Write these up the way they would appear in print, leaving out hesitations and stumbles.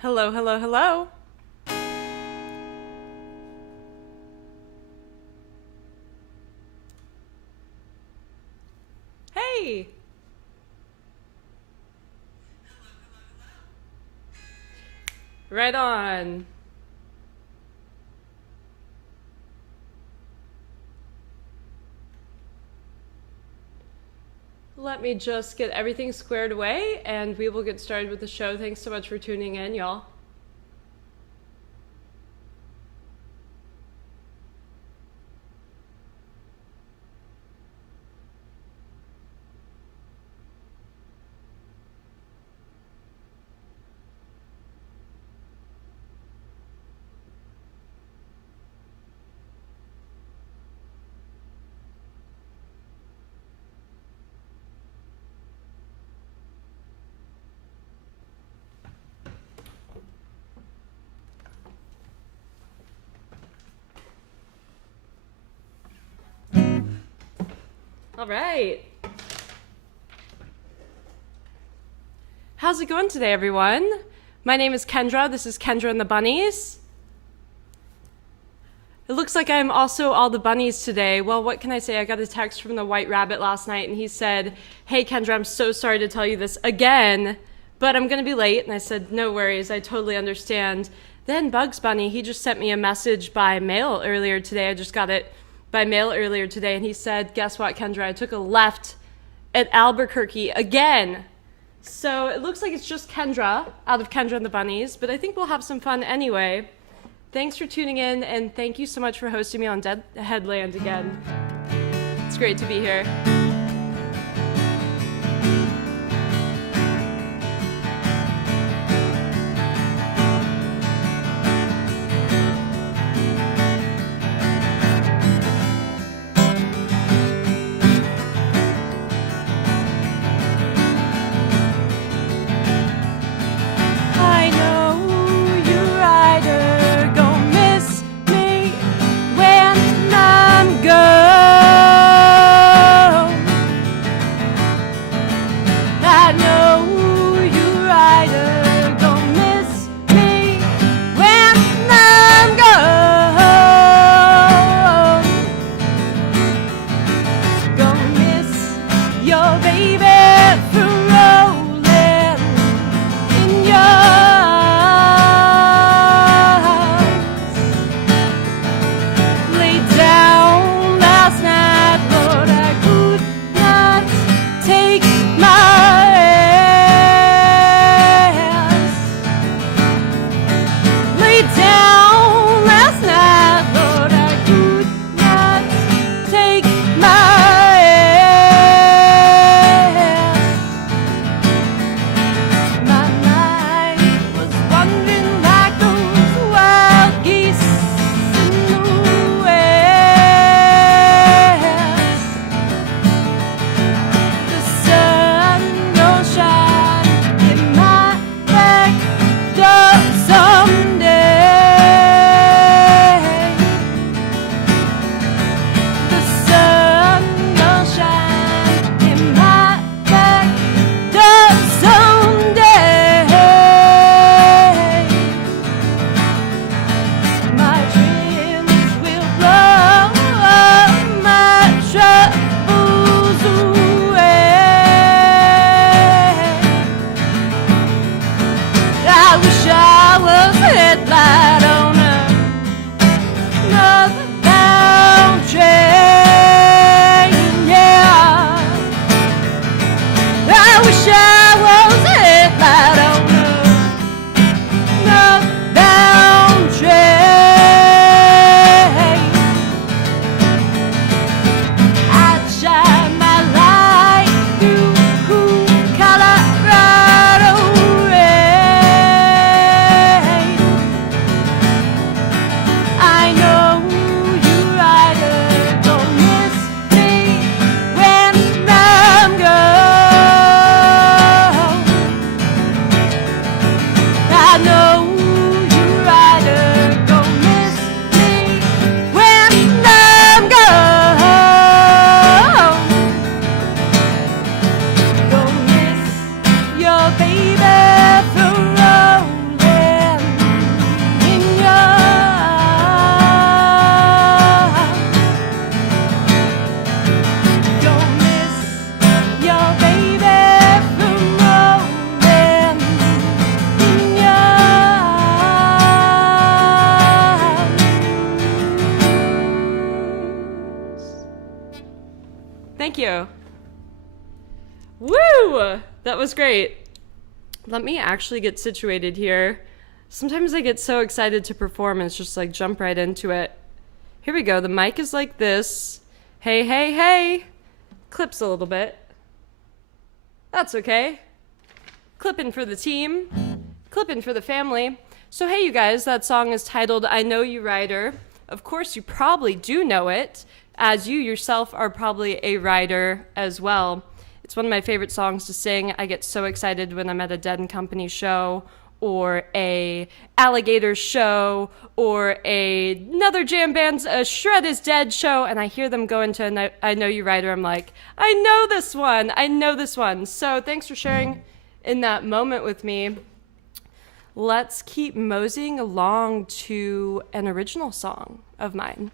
Hello, hello, hello. Hey. Right on. Let me just get everything squared away and we will get started with the show. Thanks so much for tuning in, y'all. All right. How's it going today, everyone? My name is Kendra. This is Kendra and the Bunnies. It looks like I'm also all the bunnies today. Well, what can I say? I got a text from the White Rabbit last night and he said, "Hey, Kendra, I'm so sorry to tell you this again, but I'm going to be late." And I said, "No worries. I totally understand." Then Bugs Bunny, he just sent me a message by mail earlier today. I just got it by mail earlier today. And he said, "Guess what, Kendra? I took a left at Albuquerque again." So it looks like it's just Kendra out of Kendra and the Bunnies, but I think we'll have some fun anyway. Thanks for tuning in, and thank you so much for hosting me on Deadheadland again. It's great to be here. I know you rider gon' miss me when I'm gone. Thank you. Woo! That was great. Let me actually get situated here. Sometimes I get so excited to perform and it's just like jump right into it. Here we go. The mic is like this. Hey, hey, hey. Clips a little bit. That's okay. Clipping for the team. Clipping for the family. So hey, you guys, that song is titled I Know You Rider. Of course, you probably do know it, as you yourself are probably a rider as well. It's one of my favorite songs to sing. I get so excited when I'm at a Dead and Company show or a Alligator show or another jam band's A Shred Is Dead show, and I hear them go into I Know You Rider. I'm like, I know this one. I know this one. So thanks for sharing in that moment with me. Let's keep moseying along to an original song of mine.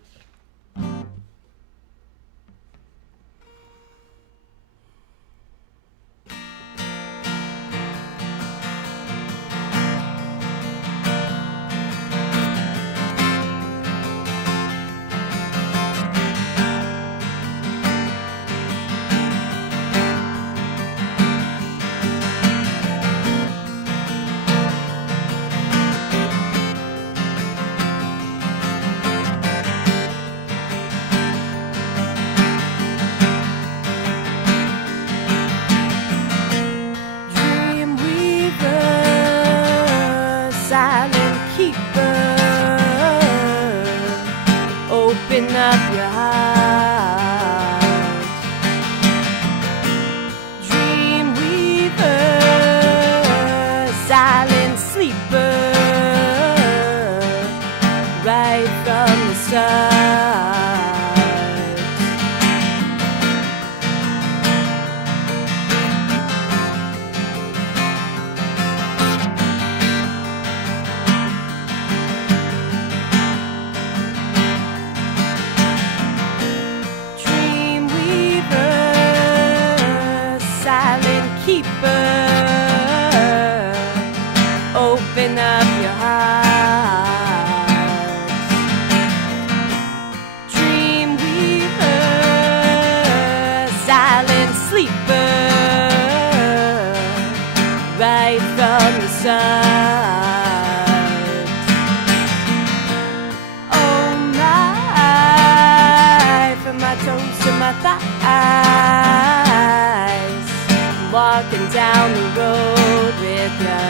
Walking down the road with ya,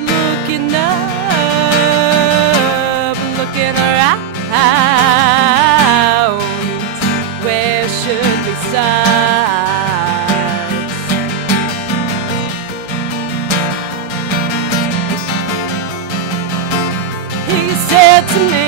looking up, looking around. Where should we start? He said to me,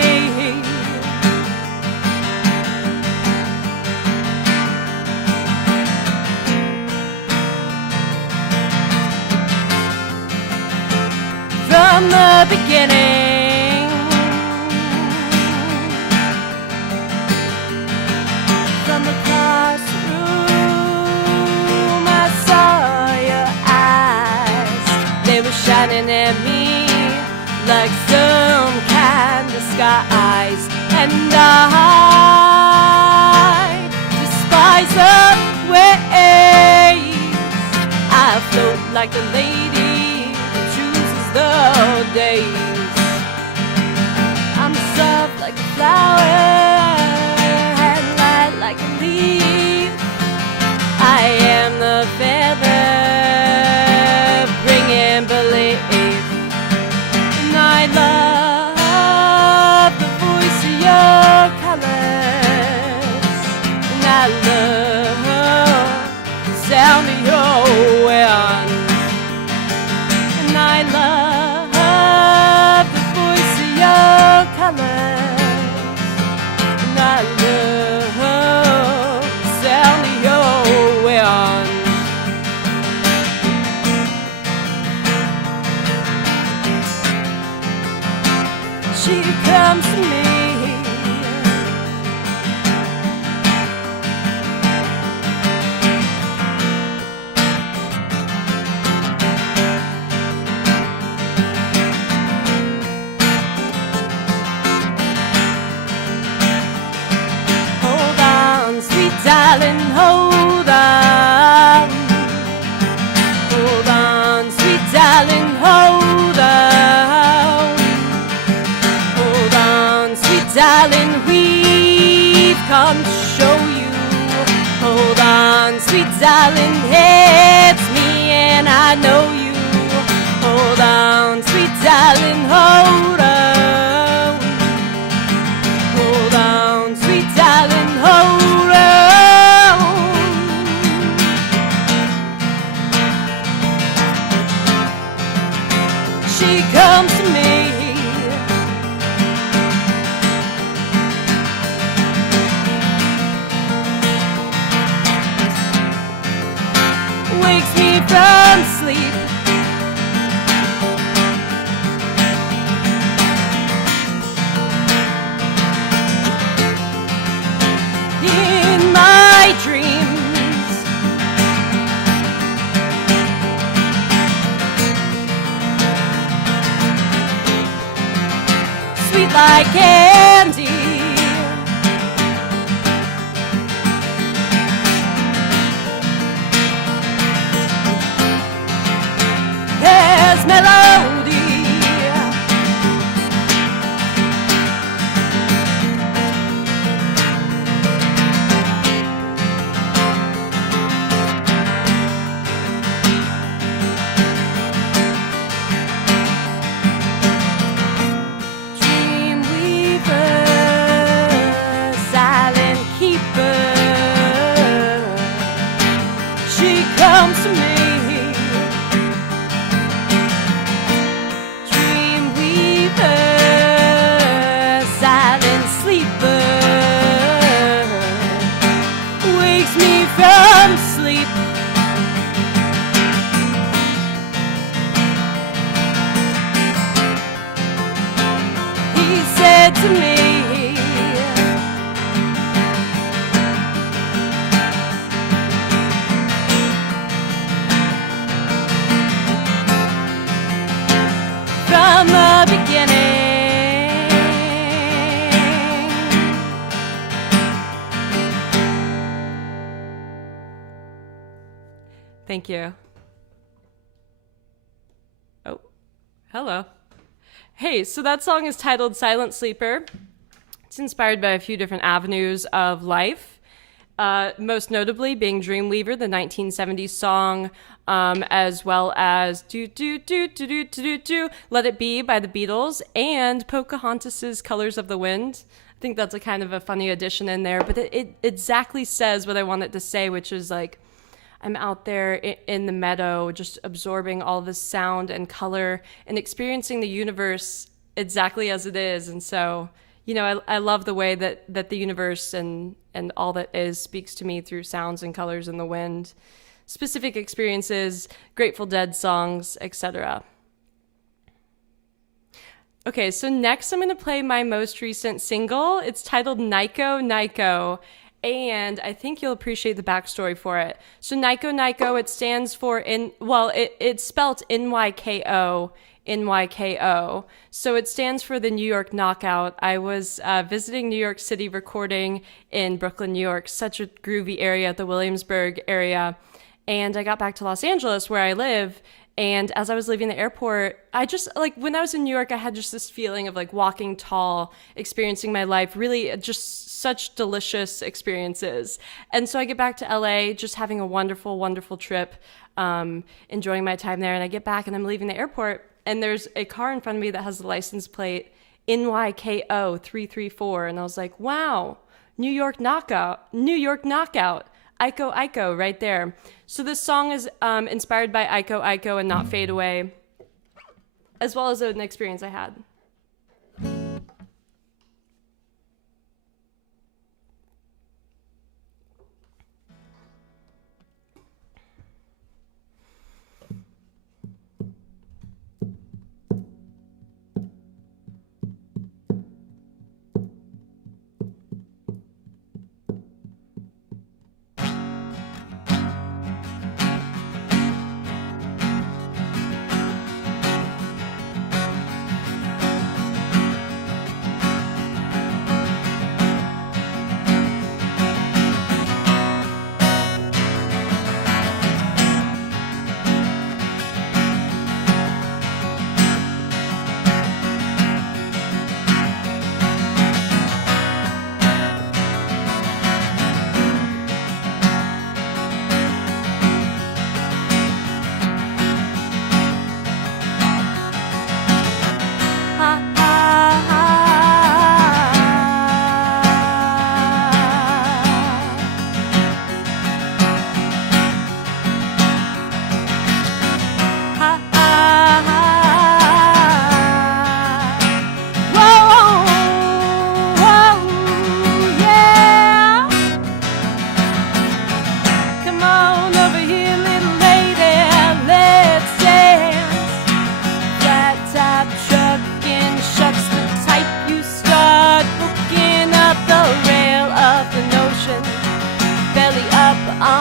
from the beginning, from across the room, I saw your eyes. They were shining at me like some kind of disguise, and I despise the ways I float like a lady the days. I'm soft like a flower and light like a leaf. I am the feather bringing belief, and I love the voice of your colors, and I love the sound of your wind. And I love the voice of your colors, and I love the sound of your wind. She comes to me, darling, hold on. Hold on, sweet darling, hold on. Hold on, sweet darling, we've come to show you. Hold on, sweet darling, it's me and I know you. Hold on, sweet darling, hold on. Hold on, sweet darling, hold on. She comes to me. Wakes me from sleep. In my dreams, sweet like candy. There's melody. Dreamweaver, silent keeper. She comes to me. Silent sleeper, wakes me from sleep. He said to me, from the beginning. Thank you. Oh, hello. Hey, so that song is titled Silent Sleeper. It's inspired by a few different avenues of life, most notably being Dreamweaver, the 1970s song, as well as Do Do Do Do Do Do Do Let It Be by the Beatles, and Pocahontas's Colors of the Wind. I think that's a kind of a funny addition in there, but it exactly says what I want it to say, which is like, I'm out there in the meadow, just absorbing all this sound and color and experiencing the universe exactly as it is. And so, you know, I love the way that the universe and all that is speaks to me through sounds and colors in the wind, specific experiences, Grateful Dead songs, etc. Okay, so next I'm going to play my most recent single. It's titled Nyko Nyko. And I think you'll appreciate the backstory for it. So Nyko Nyko, it stands for it's spelled NYKO, NYKO. So it stands for the New York Knockout. I was visiting New York City, recording in Brooklyn, New York, such a groovy area, the Williamsburg area. And I got back to Los Angeles, where I live. And as I was leaving the airport, I just, like, when I was in New York, I had just this feeling of, like, walking tall, experiencing my life, really just such delicious experiences. And so I get back to LA, just having a wonderful, wonderful trip, enjoying my time there. And I get back and I'm leaving the airport, and there's a car in front of me that has the license plate NYKO 334. And I was like, wow, New York Knockout, Iko Iko right there. So this song is inspired by Iko Iko and Not Fade Away, as well as an experience I had.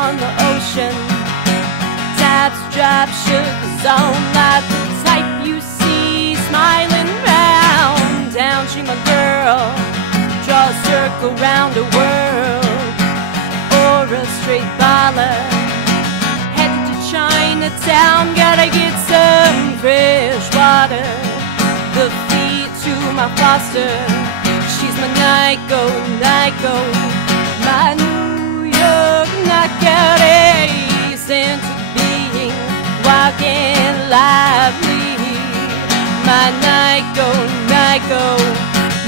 on the ocean. Taps drop, sugar zone, like the type you see smiling round. Down she my girl, draw a circle round the world, or a straight baller. Headed to Chinatown, gotta get some fresh water. The feet to my foster, she's my Nico, Nico, my New York knockout ace into being, walking lively. My Nico, Nico,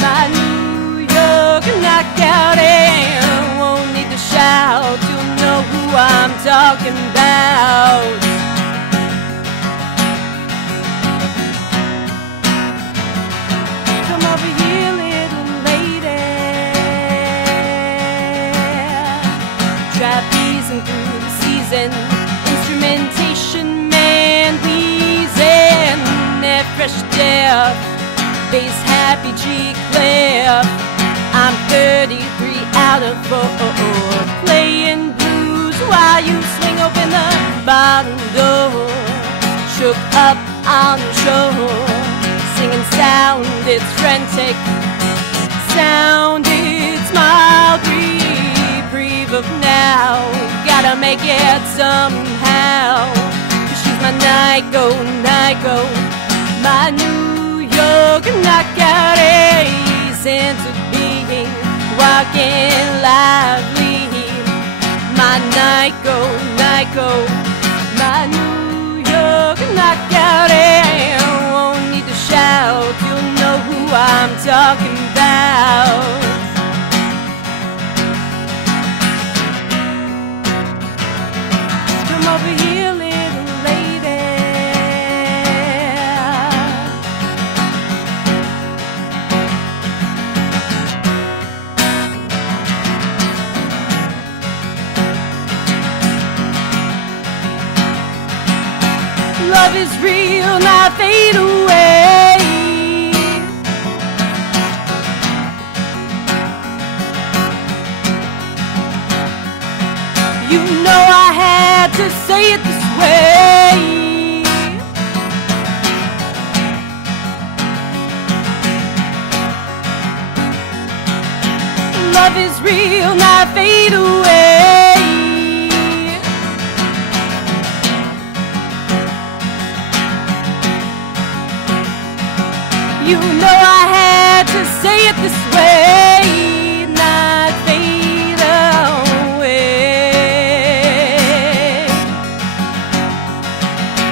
my New York knockout ace. Won't need to shout, you'll know who I'm talking about. Come over here, little lady. Trapezing through the season, instrumentation man wheezing. That fresh death, bass happy G clef. I'm 33 out of 4, playing blues while you swing open the bottom door. Shook up on the shore, singing sound, it's frantic. Sound, it's mild, reprieve of now. Gotta make it somehow. 'Cause she's my Nico, Nico, my New York knockout ace into being, walking lively. My Nico, Nico, my New York knockout ace. Won't need to shout, you'll know who I'm talking about. Come over here, little lady. Love is real, not fade away. You know I had to say it this way. Love is real, not fade away. You know I had to say it this way, not fade away.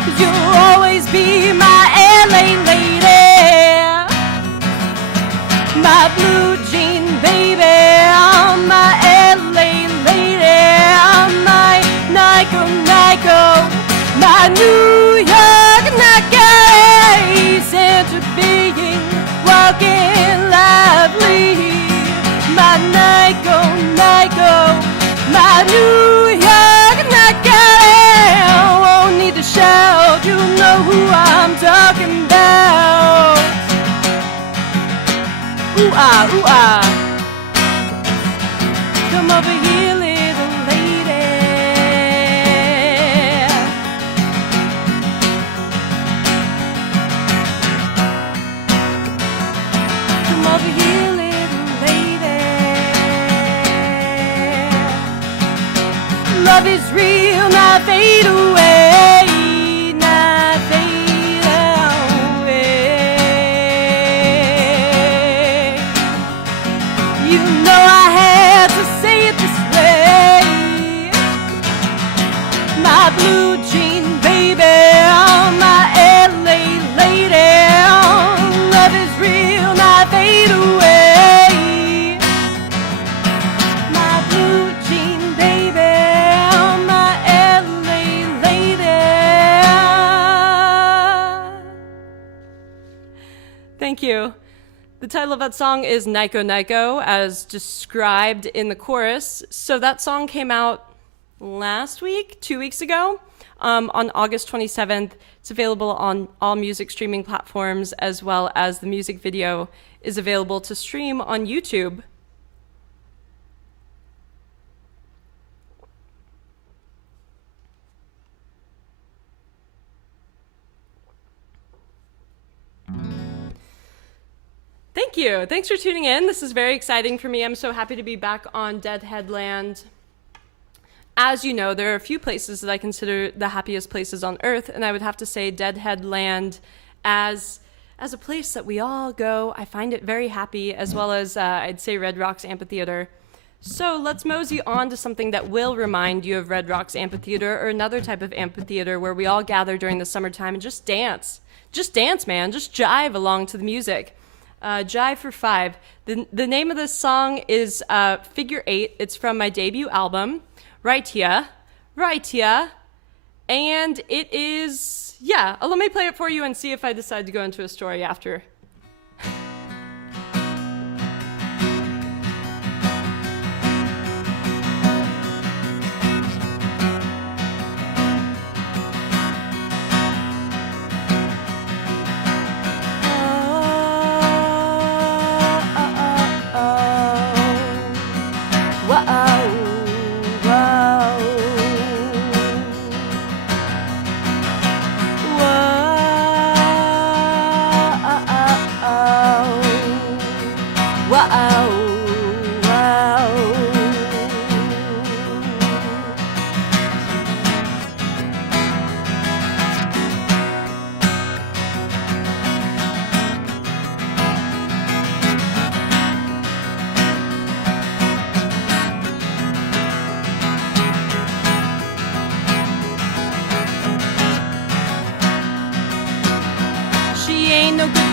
'Cause you'll always be my LA lady, my blue jean baby, my LA lady, my Nico, Nico, my New York knockout ace into being, walking lively. My Nico, Nico, my New York knockout. Won't need to shout, you know who I'm talking about. Ooh ah, ooh ah. Come over here, little lady. Come over here, little lady. Love is real, not fade away, not fade away. You know I had to say it this way. My blue jean baby, my LA lady. Love is real, not fade away. My blue jean baby, my LA lady. Thank you. The title of that song is Nico Nico, as described in the chorus. So that song came out last week, 2 weeks ago, on August 27th. It's available on all music streaming platforms, as well as the music video is available to stream on YouTube. Thank you. Thanks for tuning in. This is very exciting for me. I'm so happy to be back on Deadheadland. As you know, there are a few places that I consider the happiest places on earth, and I would have to say Deadheadland as a place that we all go. I find it very happy, as well as I'd say Red Rocks Amphitheater. So let's mosey on to something that will remind you of Red Rocks Amphitheater, or another type of amphitheater where we all gather during the summertime and just dance. Just dance, man. Just jive along to the music. Jive for Five. The name of this song is Figure 8. It's from my debut album, Right Here. And it is, let me play it for you and see if I decide to go into a story after.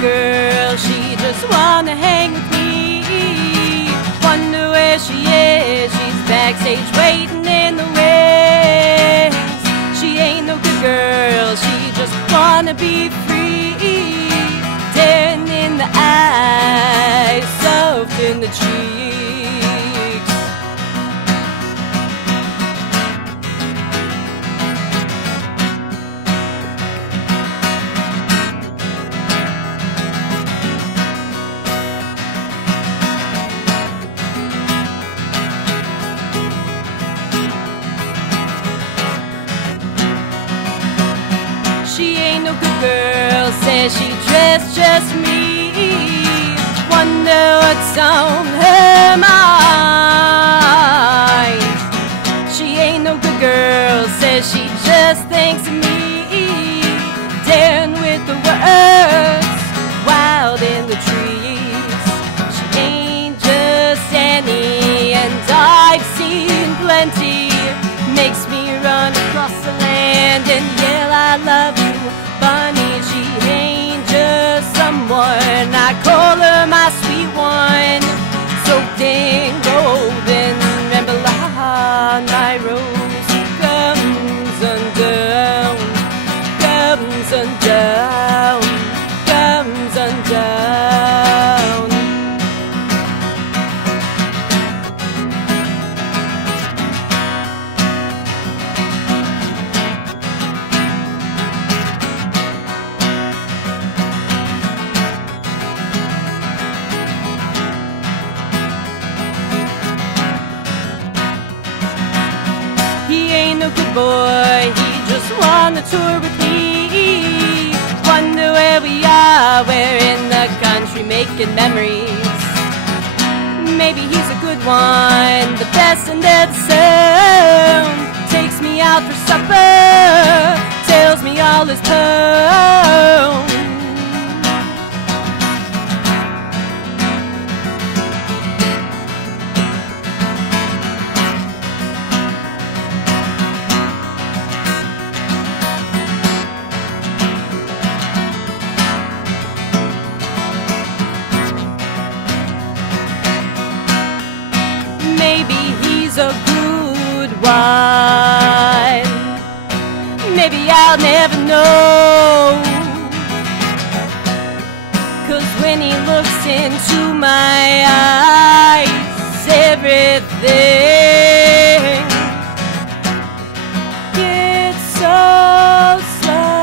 Girl, she just wanna hang with me. Wonder where she is. She's backstage waiting in the wings. She ain't no good girl. She just wanna be free. Staring in the eyes, soft in the cheeks. Girl says she dressed just me. Wonder what's on her mind. She ain't no good girl, says she just thinks of me. Daring with the words, wild in the trees. She ain't just any, and I've seen plenty. Makes me run across the land and yell I love you. Bunny, she ain't just someone. I call her my sweet one. Soaked in golden Remember my rose comes undone, comes undone, comes undone. Good boy, he just wanna tour with me. Wonder where we are, we're in the country making memories. Maybe he's a good one, the best under the sun. Takes me out for supper, tells me all his poems. A good one. Maybe I'll never know, 'cause when he looks into my eyes, everything gets so slow.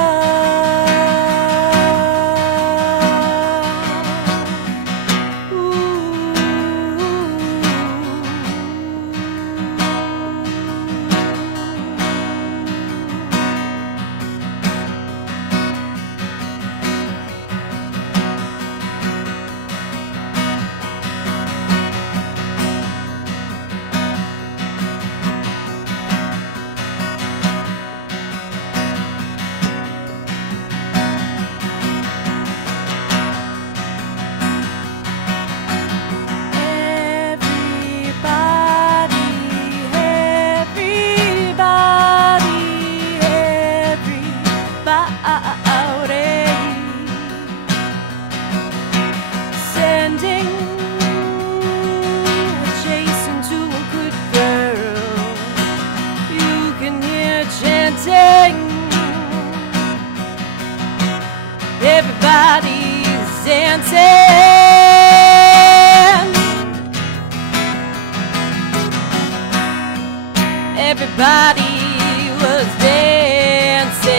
everybody was dancing.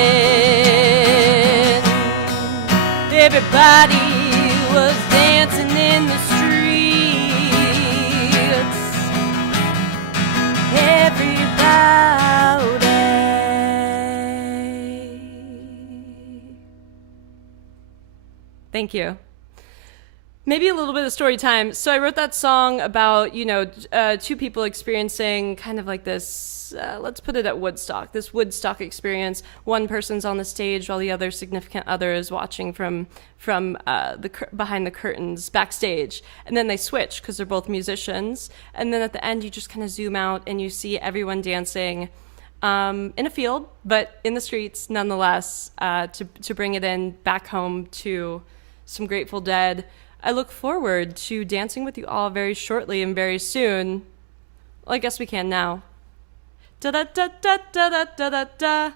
Everybody was dancing in the streets. Everybody. Thank you. Maybe a little bit of story time. So I wrote that song about, two people experiencing kind of like this, let's put it at Woodstock, this Woodstock experience. One person's on the stage while the other significant other is watching from behind the curtains backstage. And then they switch because they're both musicians. And then at the end, you just kind of zoom out and you see everyone dancing in a field, but in the streets nonetheless, to bring it in back home to some Grateful Dead. I look forward to dancing with you all very shortly and very soon. Well, I guess we can now. Da da da da da da da da da.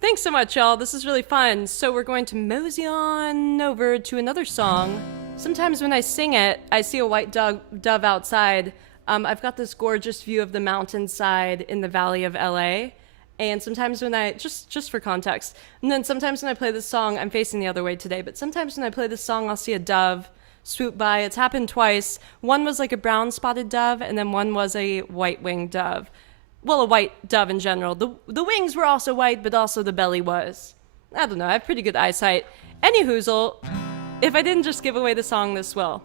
Thanks so much, y'all. This is really fun. So we're going to mosey on over to another song. Sometimes when I sing it, I see a white dove outside. I've got this gorgeous view of the mountainside in the Valley of LA. And sometimes when I, just for context, and then sometimes when I play this song, I'm facing the other way today, but sometimes when I play this song, I'll see a dove swoop by. It's happened twice. One was like a brown spotted dove, and then one was a white winged dove. Well, a white dove in general. The wings were also white, but also the belly was. I don't know, I have pretty good eyesight. Any hoozle, if I didn't just give away the song this well.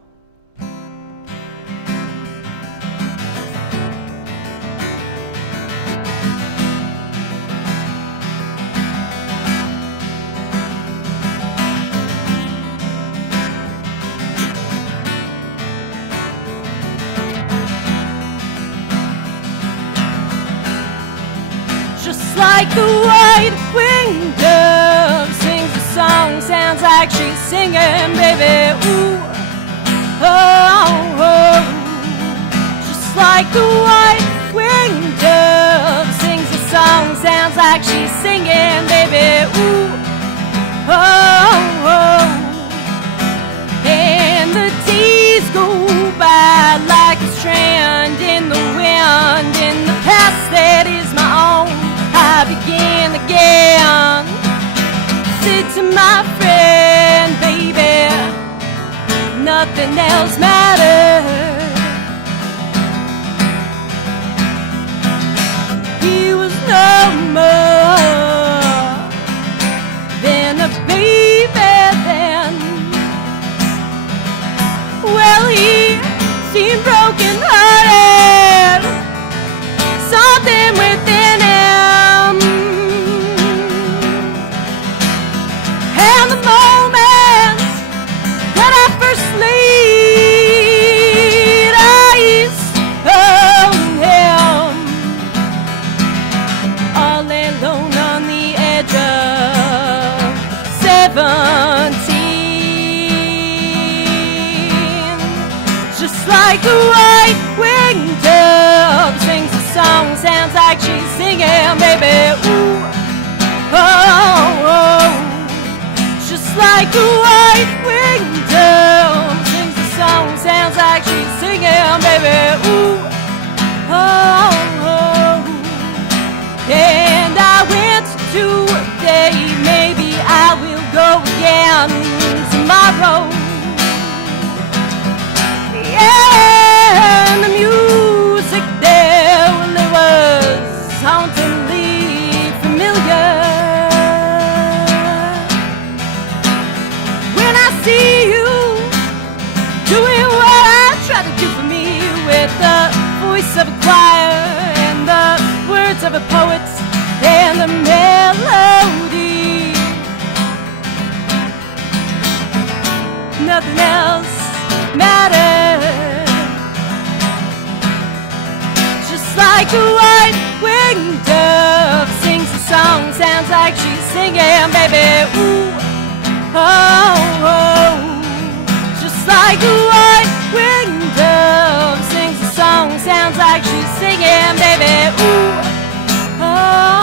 Just like the white-winged dove sings a song, sounds like she's singing, baby, ooh, oh, oh. Just like the white-winged dove sings a song, sounds like she's singing, baby, ooh, oh, oh. And the days go by like a strand in the wind, in the past that is my own. I begin again. Said to my friend, baby, nothing else matters. He was no more than a baby then. Well, he seemed broken hearted, something within him. And the moments that I first laid eyes on him, all alone on the edge of 17. Just like a white-winged dove sings a song, sounds like she's singing, baby, ooh, oh, oh. Just like a white-winged dove sings a song, sounds like she's singing, baby, ooh, oh, oh. And I went today, maybe I will go again tomorrow. Yeah, and the music there, well, it was hauntingly familiar. When I see you doing what I try to do for me, with the voice of a choir and the words of a poet and the melody, nothing else matters. Just like a white-winged dove sings a song, sounds like she's singing, baby, ooh, oh, oh. Just like a white-winged dove sings a song, sounds like she's singing, baby, ooh, oh.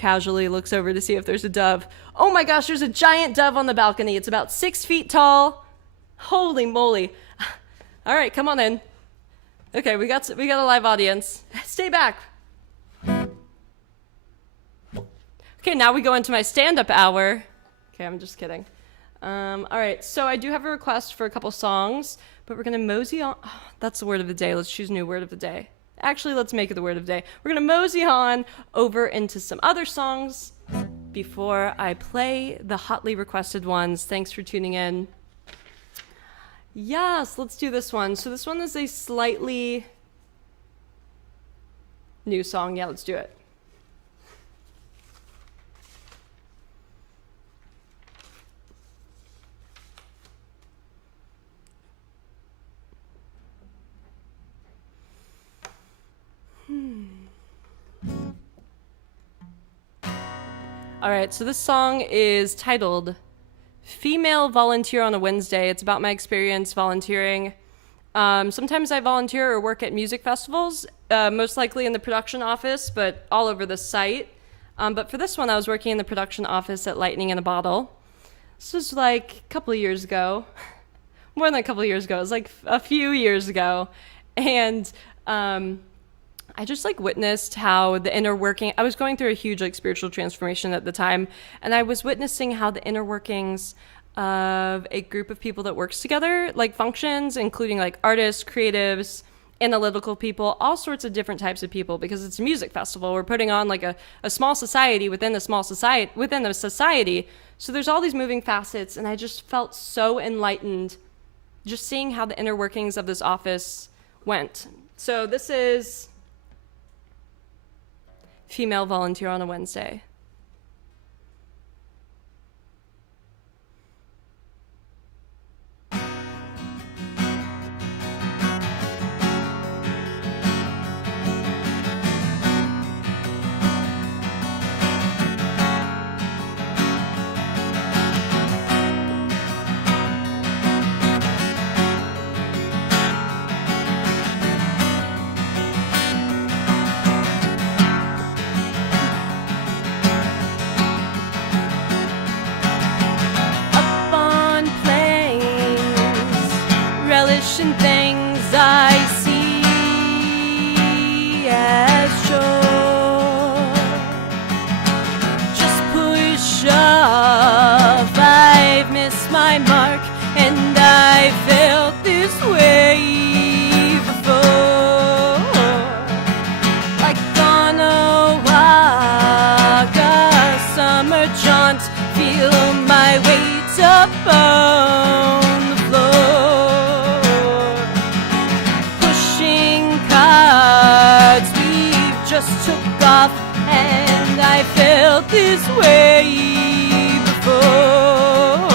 casually looks over to see if there's a dove. Oh my gosh, there's a giant dove on the balcony. It's about 6 feet tall. Holy moly. All right, come on in. Okay, we got a live audience. Stay back. Okay, now we go into my stand-up hour. Okay, I'm just kidding. All right, so I do have a request for a couple songs, but we're going to mosey on. Oh, that's the word of the day. Let's choose a new word of the day. Actually, let's make it the word of the day. We're going to mosey on over into some other songs before I play the hotly requested ones. Thanks for tuning in. Yes, let's do this one. So this one is a slightly new song. Yeah, let's do it. All right, so this song is titled Female Volunteer on a Wednesday. It's about my experience volunteering. Sometimes I volunteer or work at music festivals, most likely in the production office, but all over the site. But for this one, I was working in the production office at Lightning in a Bottle. This was like a couple of years ago. More than a couple of years ago. It was like a few years ago. And I just like witnessed how the inner working, I was going through a huge like spiritual transformation at the time, and I was witnessing how the inner workings of a group of people that works together like functions, including like artists, creatives, analytical people, all sorts of different types of people, because it's a music festival. We're putting on like a small society within the small society within the society. So there's all these moving facets, and I just felt so enlightened just seeing how the inner workings of this office went. So this is Female Volunteer on a Wednesday. And things I see as sure. Just push off, I've missed my mark, and I felt this way before. Like on a walk, a summer jaunt, feel my weight upon the floor. Just took off, and I felt this way before.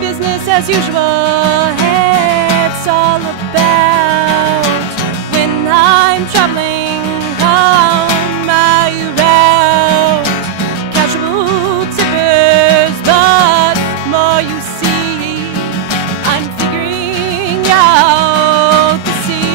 Business as usual, it's all about when I'm traveling on my route. Casual tippers, but more you see, I'm figuring out the sea.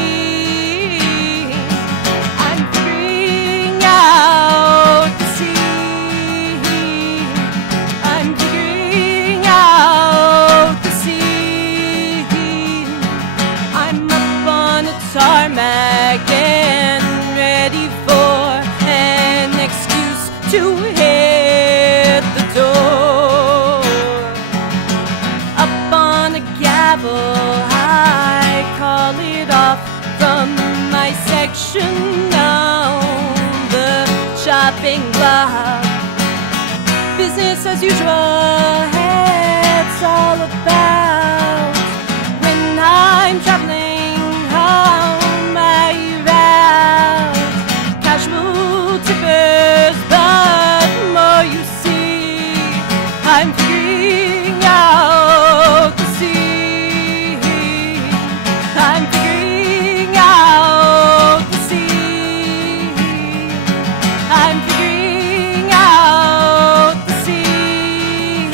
Tarmac and ready for an excuse to hit the door. Up on a gavel, I call it off from my section on the chopping block. Business as usual, it's all about when I'm traveling on my route. Casual tippers, but more you see, I'm figuring out the sea. I'm figuring out the sea. I'm figuring out the sea.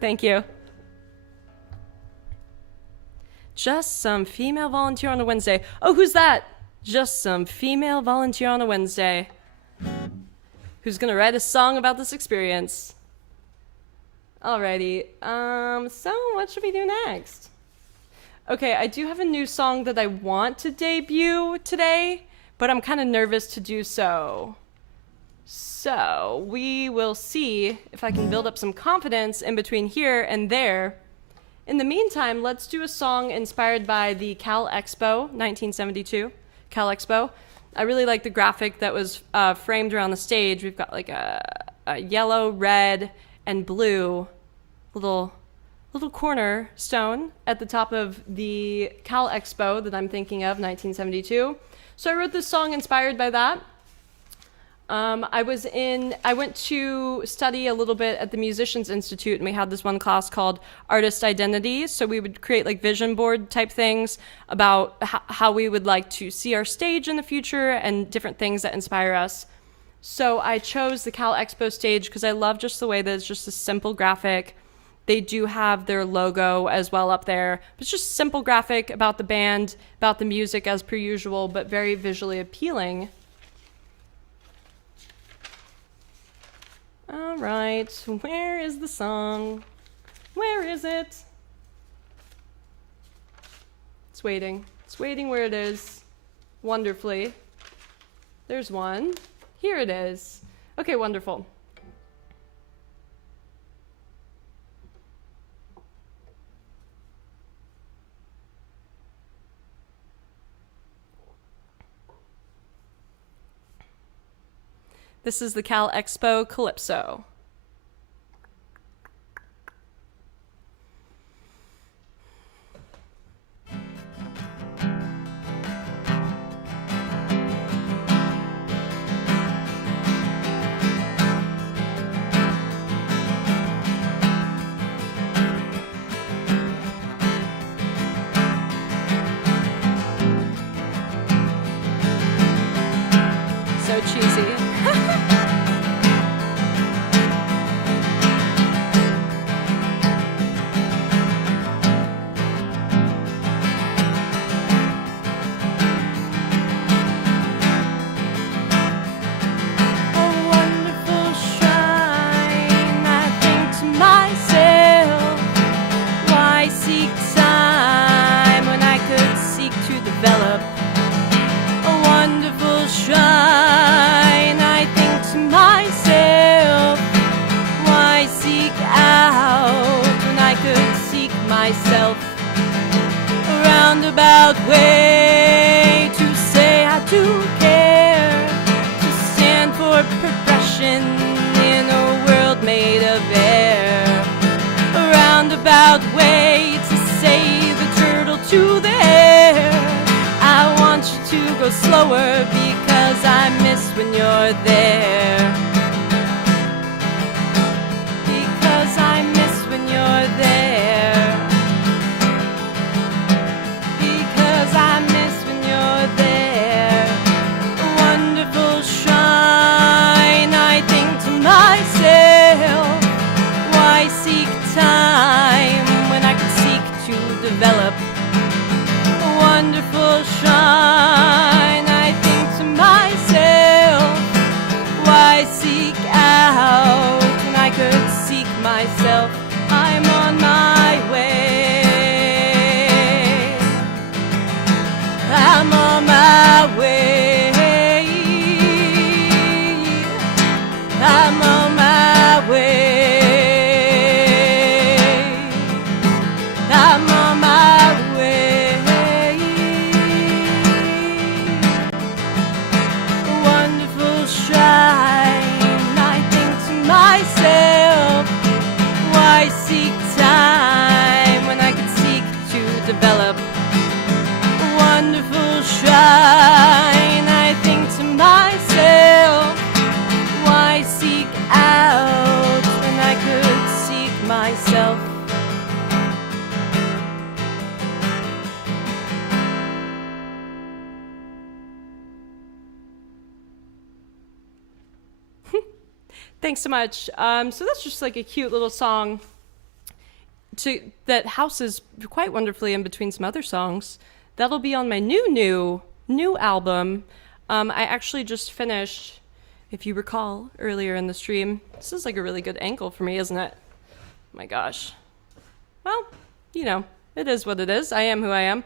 Thank you. Just some female volunteer on a Wednesday. Oh, who's that? Just some female volunteer on a Wednesday. Who's gonna write a song about this experience? Alrighty. So what should we do next? Okay, I do have a new song that I want to debut today, but I'm kind of nervous to do so. So we will see if I can build up some confidence in between here and there. In the meantime, let's do a song inspired by the Cal Expo, 1972, Cal Expo. I really like the graphic that was framed around the stage. We've got like a yellow, red, and blue little cornerstone at the top of the Cal Expo that I'm thinking of, 1972. So I wrote this song inspired by that. I went to study a little bit at the Musicians Institute, and we had this one class called Artist Identity. So we would create like vision board type things about how we would like to see our stage in the future and different things that inspire us. So I chose the Cal Expo stage because I love just the way that it's just a simple graphic. They do have their logo as well up there. It's just simple graphic about the band, about the music as per usual, but very visually appealing. All right, where is the song? Where is it? It's waiting. It's waiting where it is. Wonderfully. There's one. Here it is. Okay, wonderful. This is the Cal Expo Calypso. So cheesy. Myself a roundabout way to say I do care, to stand for progression in a world made of air, a roundabout way to say the turtle to the hare. I want you to go slower because I miss when you're there, because I miss when you're there. I miss when you're there. A wonderful shrine, I think to myself, why seek time when I can seek to develop? A wonderful shrine, I think to myself, why seek out when I could seek myself? I'm on my way. I'm on my way. I'm on my way. I'm on my way. A wonderful shrine, I think to myself, why seek time when I could seek to develop? Wonderful shrine, I think to myself, why seek out when I could seek myself? Thanks so much. So that's just like a cute little song that houses quite wonderfully in between some other songs. That'll be on my new album. I actually just finished, if you recall earlier in the stream. This is like a really good angle for me, isn't it? Oh my gosh. Well, it is what it is. I am who I am.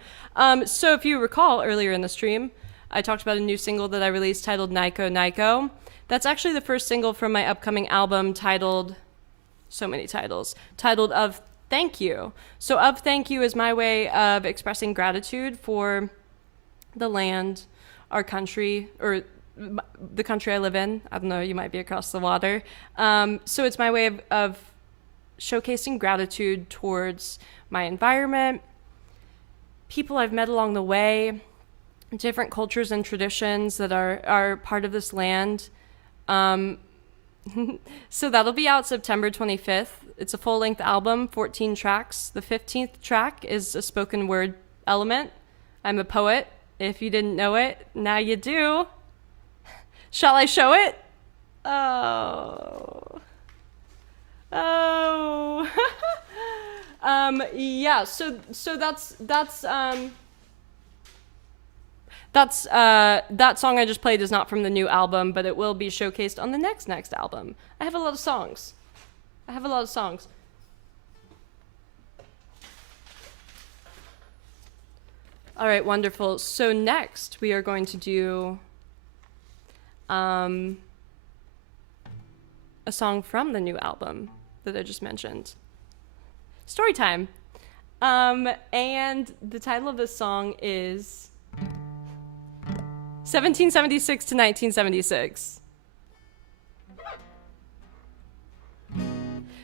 So if you recall earlier in the stream, I talked about a new single that I released titled Nico Nico. That's actually the first single from my upcoming album titled, so many titles, titled Of Thank You. So Of Thank You is my way of expressing gratitude for the land, our country, or the country I live in. I don't know, you might be across the water. So it's my way of showcasing gratitude towards my environment, people I've met along the way, different cultures and traditions that are part of this land. So that'll be out September 25th. It's a full-length album, 14 tracks. The 15th track is a spoken word element. I'm a poet. If you didn't know it, now you do. Shall I show it? Oh. Yeah, so that's that song I just played is not from the new album, but it will be showcased on the next album. I have a lot of songs. All right, wonderful. So next we are going to do a song from the new album that I just mentioned. Story time. And the title of this song is 1776 to 1976.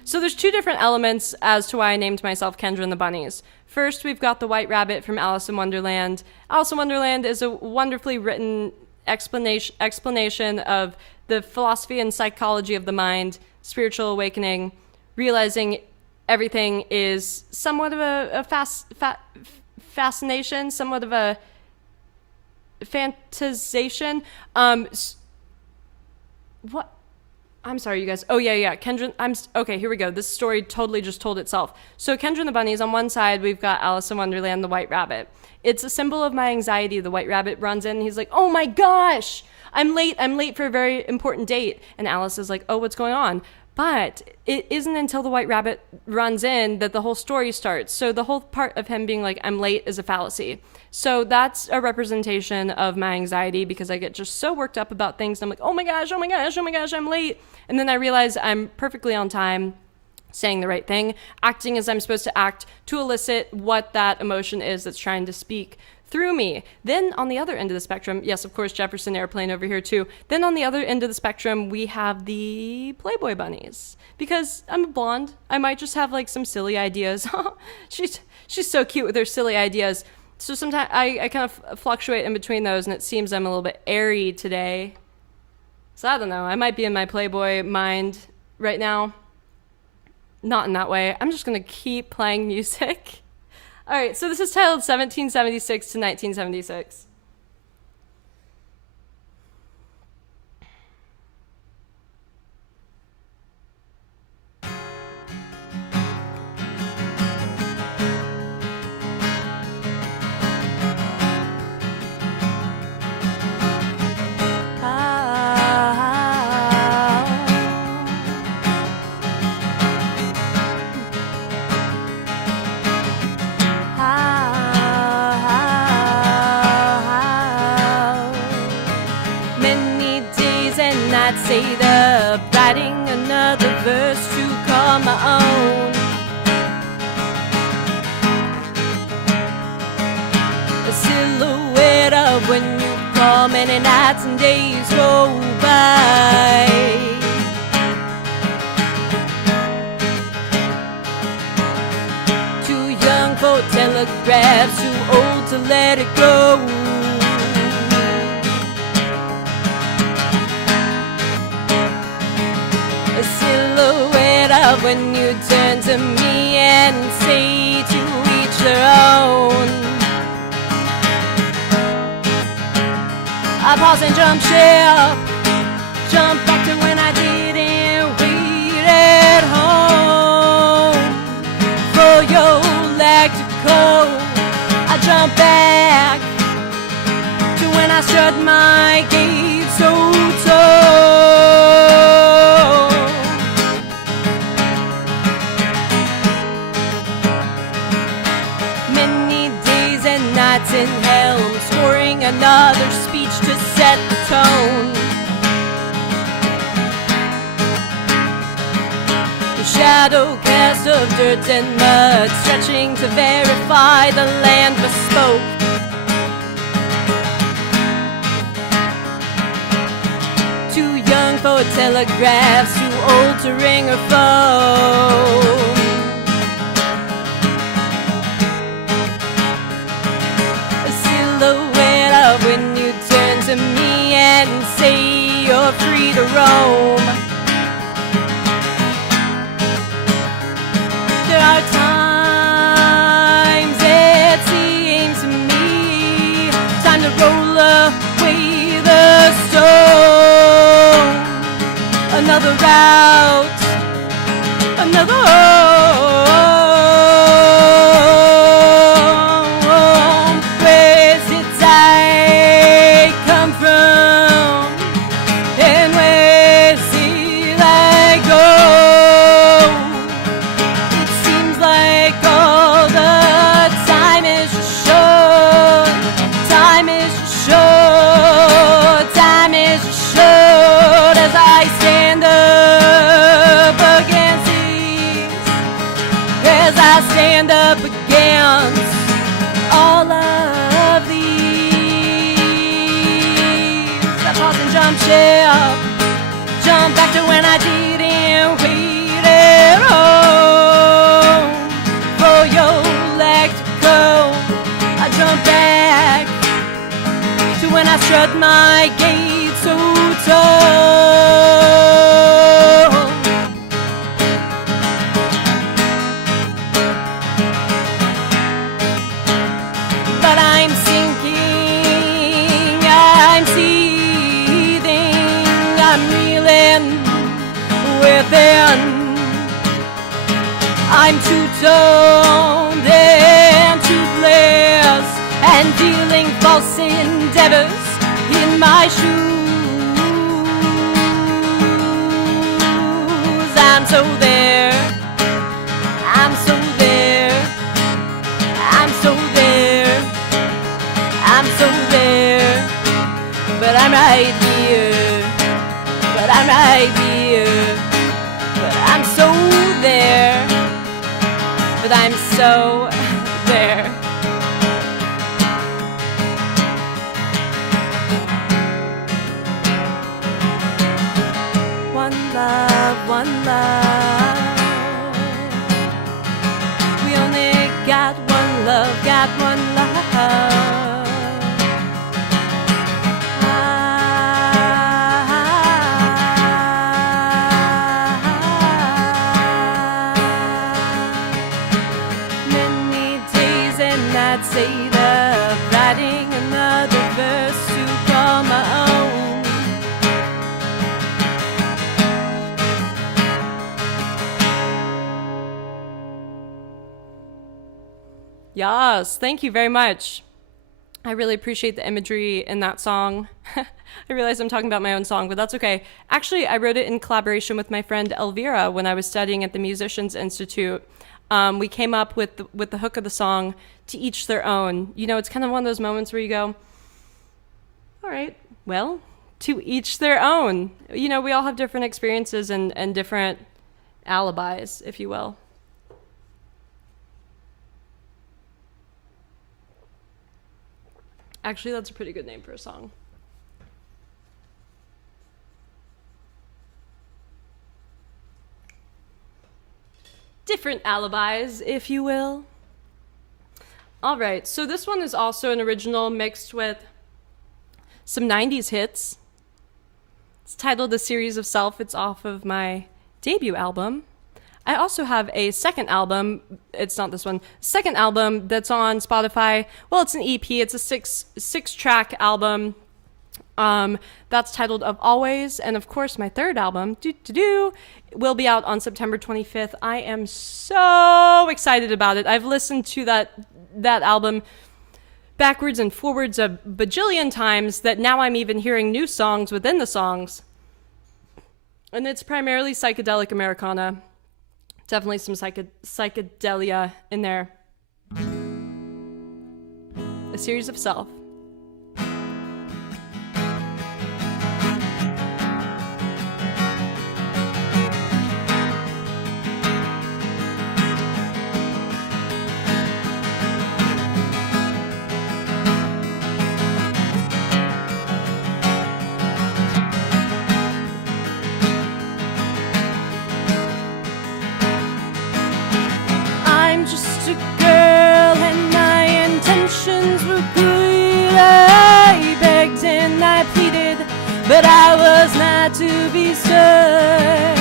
So there's two different elements as to why I named myself Kendra and the Bunnies. First, we've got the White Rabbit from Alice in Wonderland. Alice in Wonderland is a wonderfully written explanation of the philosophy and psychology of the mind, spiritual awakening, realizing everything is somewhat of a fascination, somewhat of a fantasization. What? I'm sorry, you guys. Oh, yeah. Kendra, okay, here we go. This story totally just told itself. So Kendra and the Bunnies, on one side, we've got Alice in Wonderland, the White Rabbit. It's a symbol of my anxiety. The White Rabbit runs in, and he's like, oh my gosh, I'm late for a very important date. And Alice is like, oh, what's going on? But it isn't until the White Rabbit runs in that the whole story starts. So the whole part of him being like, I'm late is a fallacy. So that's a representation of my anxiety because I get just so worked up about things. And I'm like, oh my gosh, I'm late. And then I realize I'm perfectly on time, saying the right thing, acting as I'm supposed to act to elicit what that emotion is that's trying to speak through me. Then on the other end of the spectrum, yes, of course, Jefferson Airplane over here too. Then on the other end of the spectrum, we have the Playboy bunnies. Because I'm a blonde, I might just have like some silly ideas. She's so cute with her silly ideas. So sometimes I kind of fluctuate in between those, and it seems I'm a little bit airy today. So I don't know, I might be in my Playboy mind right now. Not in that way. I'm just going to keep playing music. All right, so this is titled 1776 to 1976. Say the writing another verse to call my own. A silhouette of when you call, many nights and days go by. Too young for telegraphs, too old to let it go. Of when you turn to me and say to each their own. I pause and jump ship, jump back to when I didn't wait at home for in helm, scoring another speech to set the tone. The shadow cast of dirt and mud, stretching to verify the land bespoke. Too young for telegraphs, too old to ring a phone. A silhouette of when you turn to me and say you're free to roam. There are times it seems to me time to roll away the stone. Another route, another home. Where's it I come from, and where's it I go? It seems like all the time is just short. Time is just short. Time is just short as I stand up against these. As I stand up against all of these. I pause and jump ship, jump back to when I didn't wait at home for your leg to go. I jump back to when I strut my gait so tall. But I'm sinking, I'm seething, I'm reeling within. I'm two-toned and toothless and dealing false endeavors in my shoes. I'm so there, I'm so there, I'm so there, I'm so there. But I'm right here, but I'm right here, but I'm so there, but I'm so there. One love, one love. We only got one love, got one love. Many days and nights ate up, writing another verse to call my own. Yes, thank you very much. I really appreciate the imagery in that song. I realize I'm talking about my own song, but that's okay. Actually, I wrote it in collaboration with my friend Elvira when I was studying at the Musicians Institute. We came up with the hook of the song, "To Each Their Own." You know, it's kind of one of those moments where you go, all right, well, to each their own. You know, we all have different experiences and different alibis, if you will. Actually, that's a pretty good name for a song. Different alibis, if you will. All right, so this one is also an original mixed with some 90s hits. It's titled "A Series of Self." It's off of my debut album. I also have a second album. It's not this one. Second album that's on Spotify. Well, it's an EP. It's a six track album. That's titled "Of Always," and of course, my third album, will be out on September 25th. I am so excited about it. I've listened to that album backwards and forwards a bajillion times that now I'm even hearing new songs within the songs. And it's primarily psychedelic Americana. Definitely some psychedelia in there. A Series of Self. Just a girl and my intentions were good. I begged and I pleaded, but I was not to be stirred.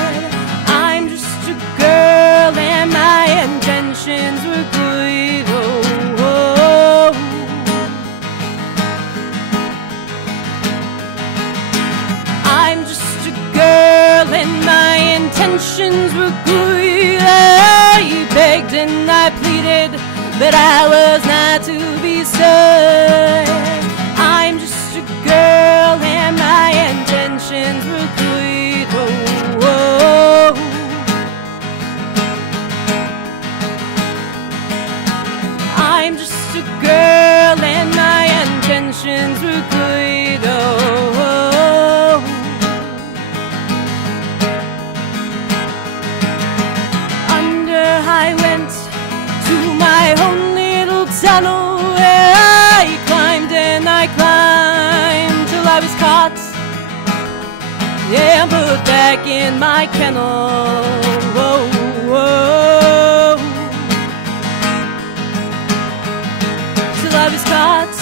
I'm just a girl and my intentions were good. Oh, oh. I'm just a girl and my intentions were good. I begged and I pleaded, but I was not to be stirred. I'm just a girl and my intentions were good. Oh, oh. I'm just a girl and my intentions were good. Oh, oh. I went to my own little tunnel where I climbed and I climbed till I was caught and put back in my kennel. Whoa, whoa. Till I was caught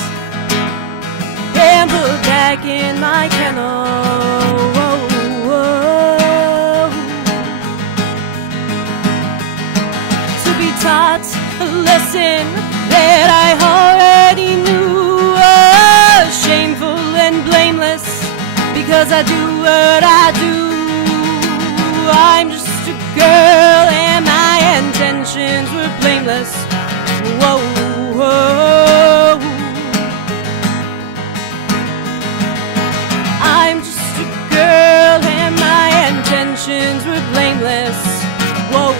and put back in my kennel. Whoa, whoa. Taught a lesson that I already knew, shameful and blameless, because I do what I do. I'm just a girl and my intentions were blameless. Whoa, whoa. I'm just a girl and my intentions were blameless. Whoa,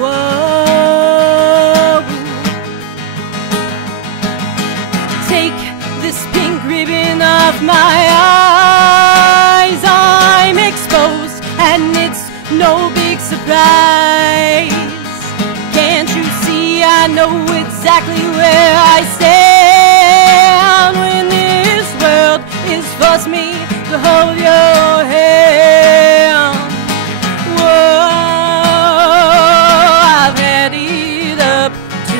whoa. Ribbon off my eyes, I'm exposed and it's no big surprise. Can't you see I know exactly where I stand when this world is forcing me to hold your hand? Whoa, I've had it up to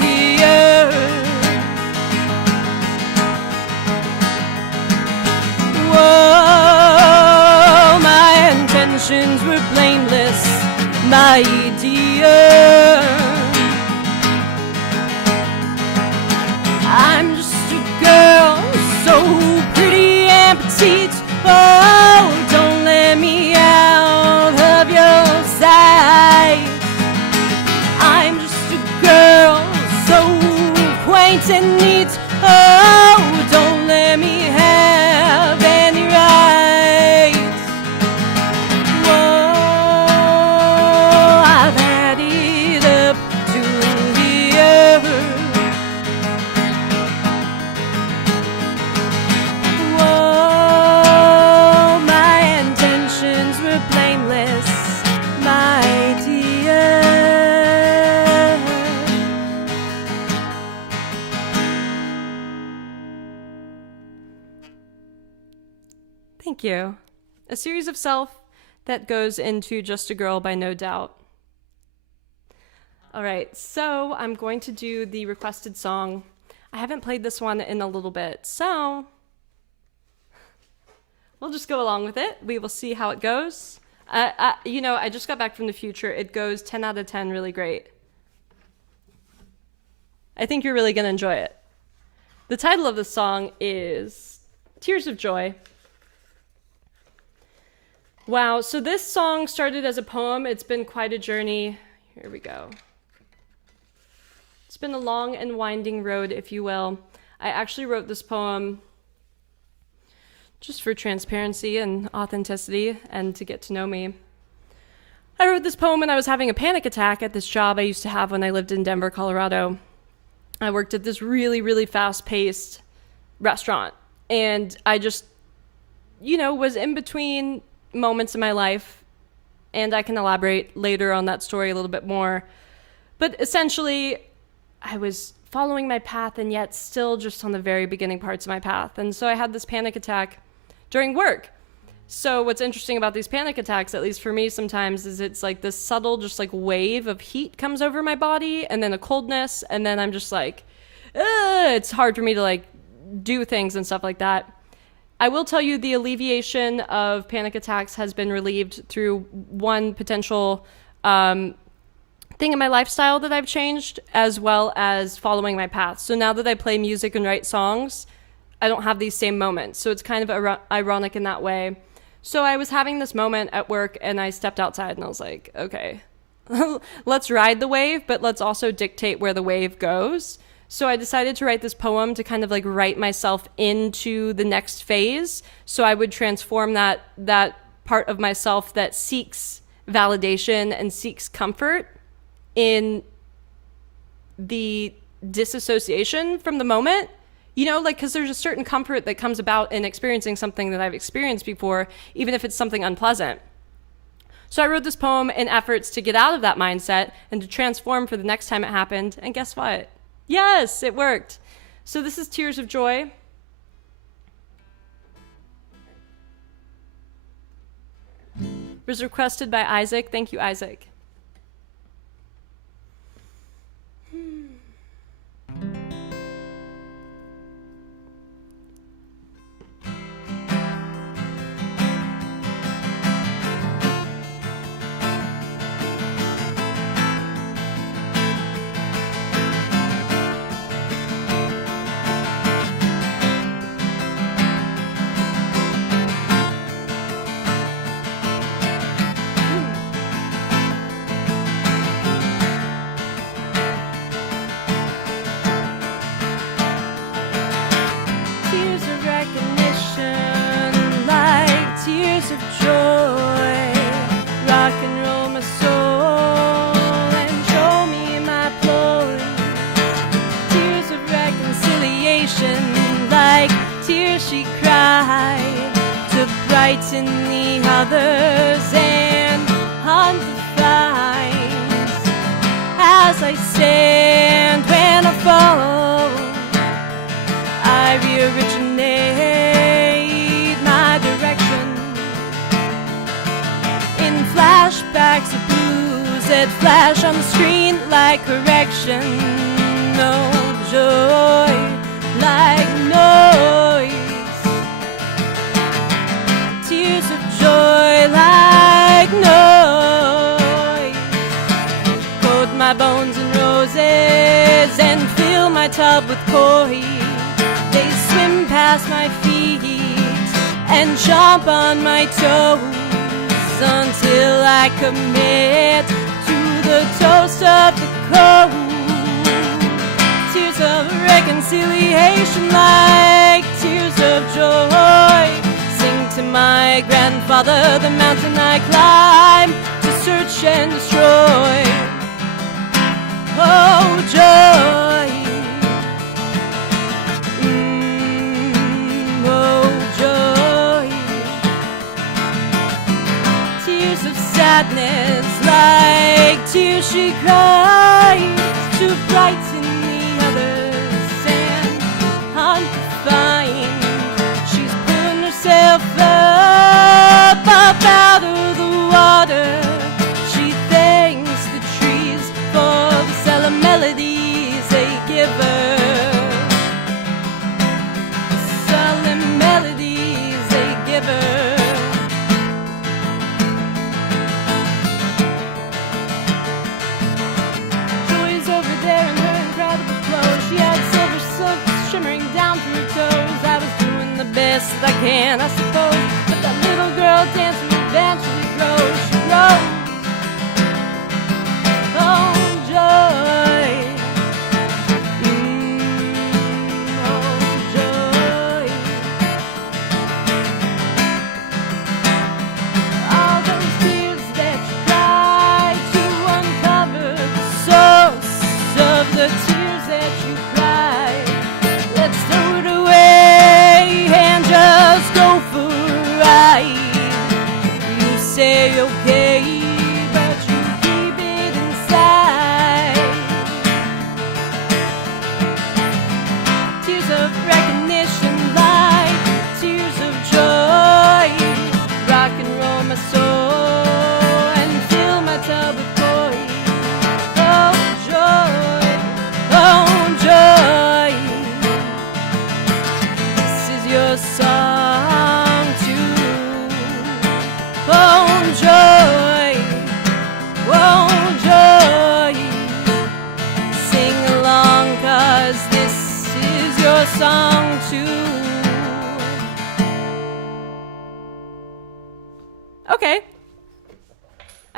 here. Whoa, my intentions were blameless, my dear. I'm just a girl, so pretty and petite. Oh, don't let me out of your sight. I'm just a girl, so quaint and neat. Oh, don't let me have any rights. Whoa, I've had it up to here. Whoa, my intentions were blameless, my dear. Thank you. A Series of Self that goes into Just a Girl by No Doubt. All right, so I'm going to do the requested song. I haven't played this one in a little bit, so we'll just go along with it. We will see how it goes. I just got back from the future. It goes 10 out of 10 really great. I think you're really going to enjoy it. The title of the song is Tears of Joy. Wow, so this song started as a poem. It's been quite a journey. Here we go. It's been a long and winding road, if you will. I actually wrote this poem just for transparency and authenticity and to get to know me. I wrote this poem when I was having a panic attack at this job I used to have when I lived in Denver, Colorado. I worked at this really, really fast-paced restaurant. And I just, was in between moments in my life. And I can elaborate later on that story a little bit more. But essentially, I was following my path and yet still just on the very beginning parts of my path. And so I had this panic attack during work. So what's interesting about these panic attacks, at least for me sometimes, is it's like this subtle just like wave of heat comes over my body and then a coldness. And then I'm just like, it's hard for me to like do things and stuff like that. I will tell you the alleviation of panic attacks has been relieved through one potential thing in my lifestyle that I've changed, as well as following my path. So now that I play music and write songs, I don't have these same moments. So it's kind of ironic in that way. So I was having this moment at work and I stepped outside and I was like, okay, let's ride the wave, but let's also dictate where the wave goes. So I decided to write this poem to kind of like write myself into the next phase. So I would transform that part of myself that seeks validation and seeks comfort in the disassociation from the moment. Because there's a certain comfort that comes about in experiencing something that I've experienced before, even if it's something unpleasant. So I wrote this poem in efforts to get out of that mindset and to transform for the next time it happened. And guess what? Yes, it worked. So this is Tears of Joy. It was requested by Isaac. Thank you, Isaac. She cried to brighten the others and hunt the finds. As I stand when I fall, I reoriginate my direction in flashbacks of blues that flash on the screen like correction. No joy like noise. Tears of joy like noise. Coat my bones in roses and fill my tub with koi. They swim past my feet and chomp on my toes until I commit to the toast of the cold. Tears of reconciliation like tears of joy. Sing to my grandfather the mountain I climb to search and destroy. Oh, joy. Oh, joy. Tears of sadness like tears she cries to brighten the others and undefined. She's pulling herself up out of the water. She thanks the trees for the solemn melodies they give her. The solemn melodies they give her. Joy's over there in her incredible clothes. She had silver silk shimmering down through her toes. I was doing the best that I can, I suppose. But that little girl dancing eventually grows. She grows. Oh, joy. Oh, joy. All those tears that you cried to uncover the source of the tears that you cried.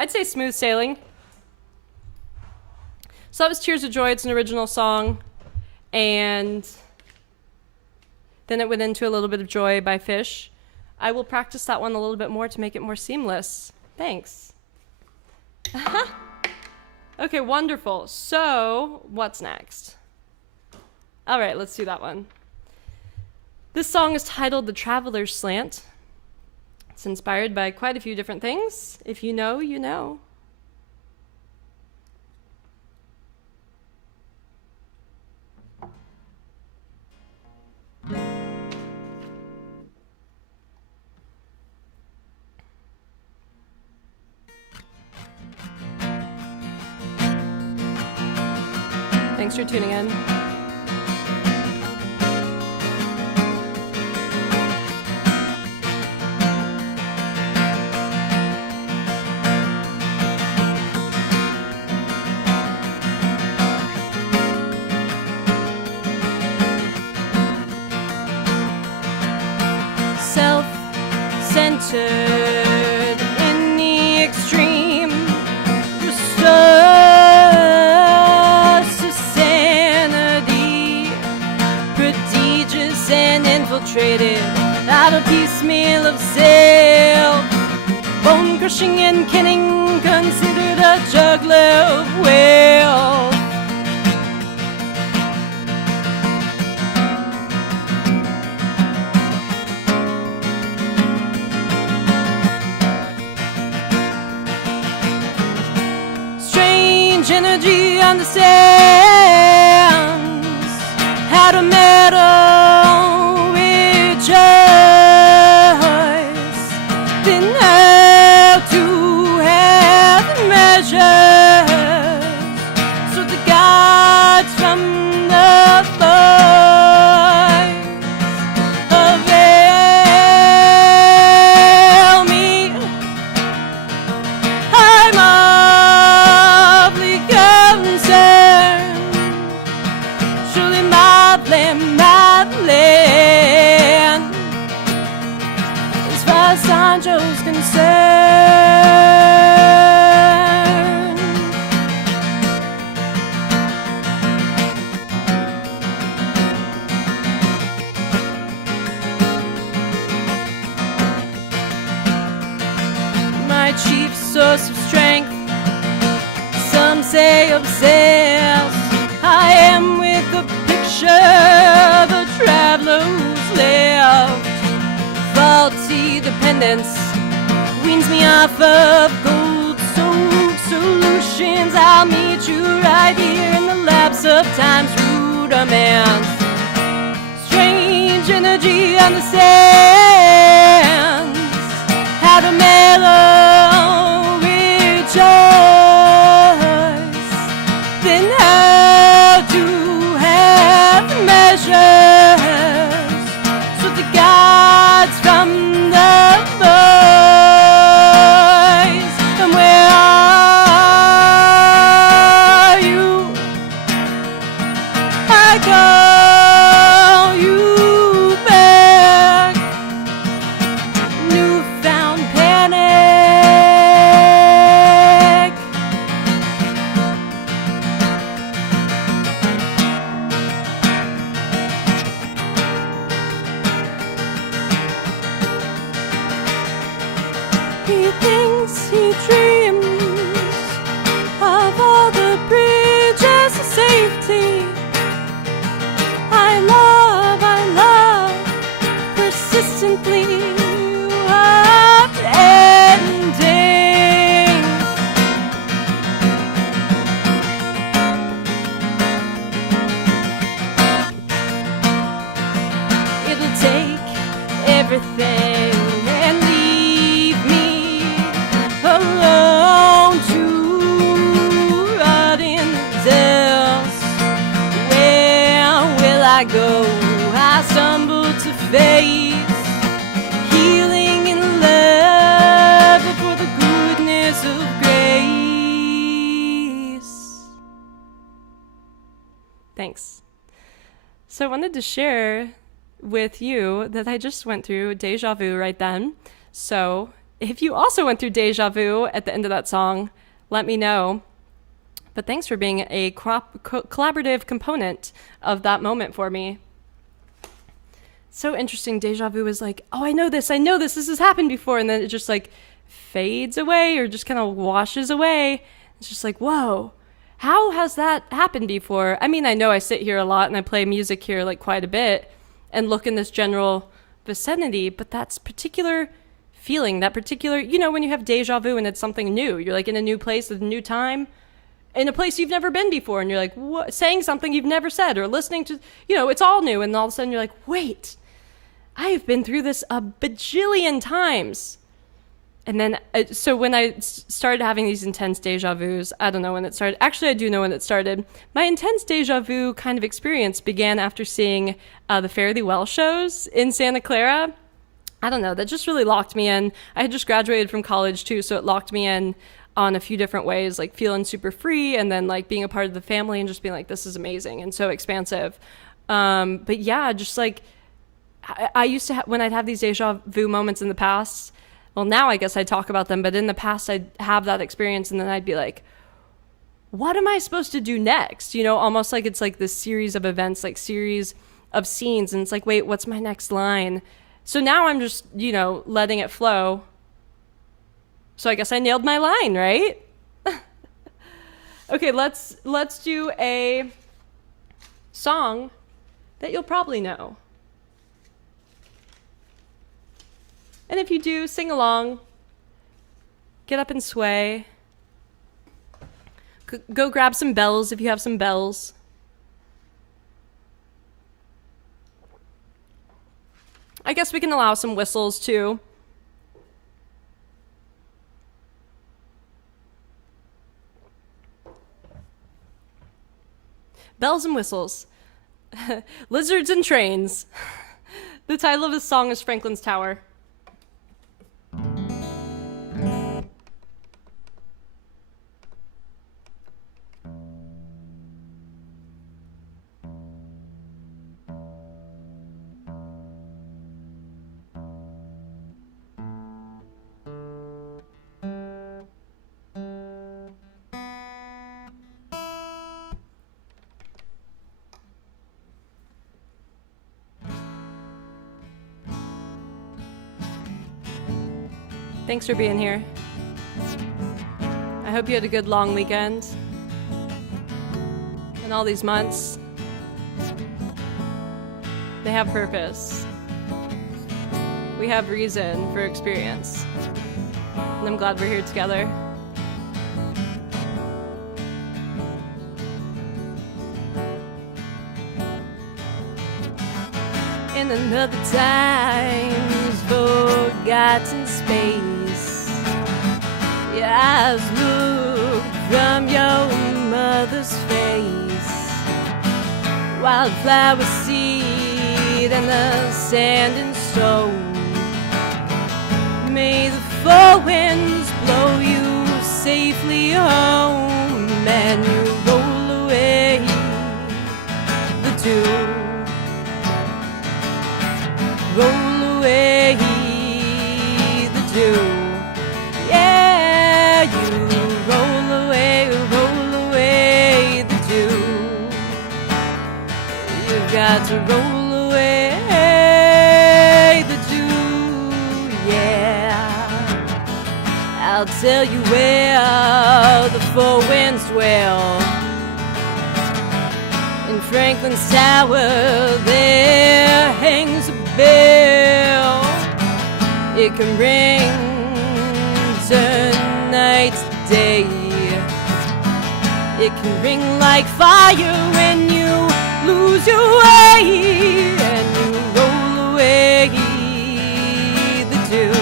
I'd say Smooth Sailing. So that was Tears of Joy. It's an original song. And then it went into a little bit of Joy by Fish. I will practice that one a little bit more to make it more seamless. Thanks. Okay, wonderful. So, what's next? All right, let's do that one. This song is titled The Traveler's Slant. It's inspired by quite a few different things. If you know, you know. Thanks for tuning in. Self-centered in the extreme, restores to sanity, prodigious and infiltrated, out of piecemeal of self, bone crushing and killing, considered a juggler of wealth. Energy understands how to meddle with choice, then how to have measures, so the gods from the voice avail me. I'm surely my land, as far as Sancho's concerned. My chief source of strength, some say obsessed, I am with the picture, the traveler who's left. Faulty dependence weans me off of gold soaked solutions. I'll meet you right here in the lapse of time's rudiments. Strange energy understands how to mellow with choice, then how to have measures, so the gods from the voice. And where are you? I call you back. Newfound panic. He thinks he dreams of all the bridges of safety. I love persistently upending. It'll take everything and leave me alone to rot in the dust. Where will I go? I stumble to face healing and love before the goodness of grace. Thanks. So I wanted to share with you that I just went through deja vu right then. So if you also went through deja vu at the end of that song, let me know. But thanks for being a collaborative component of that moment for me. So interesting. Deja vu is like, oh, I know this, this has happened before. And then it just like fades away or just kind of washes away. It's just like, whoa, how has that happened before? I mean, I know I sit here a lot and I play music here like quite a bit and look in this general vicinity, but that's particular feeling, that particular, when you have deja vu and it's something new, you're like in a new place at a new time, in a place you've never been before, and you're like, what, saying something you've never said or listening to, it's all new, and all of a sudden you're like, wait, I have been through this a bajillion times. And then, so when I started having these intense deja vus, I don't know when it started. Actually, I do know when it started. My intense deja vu kind of experience began after seeing the Fare Thee Well shows in Santa Clara. I don't know, that just really locked me in. I had just graduated from college too, so it locked me in on a few different ways, like feeling super free and then like being a part of the family and just being like, this is amazing and so expansive. But yeah, just like I used to when I'd have these deja vu moments in the past, well, now I guess I talk about them, but in the past I'd have that experience and then I'd be like, what am I supposed to do next? Almost like it's like this series of events, like series of scenes. And it's like, wait, what's my next line? So now I'm just, letting it flow. So I guess I nailed my line, right? Okay, let's do a song that you'll probably know. And if you do, sing along. Get up and sway. Go grab some bells if you have some bells. I guess we can allow some whistles too. Bells and whistles. Lizards and trains. The title of this song is Franklin's Tower. Thanks for being here. I hope you had a good long weekend. And all these months, they have purpose. We have reason for experience. And I'm glad we're here together. In another time's forgotten space, your eyes look from your mother's face. Wildflower seed and the sand and stone. May the four winds blow you safely home, and you roll away the dew. Roll away the dew. Yeah, you roll away the dew. You've got to roll away the dew, yeah. I'll tell you where the four winds dwell. In Franklin's Tower there hangs a bell. It can ring, turn night to day. It can ring like fire when you lose your way, and you roll away the dew.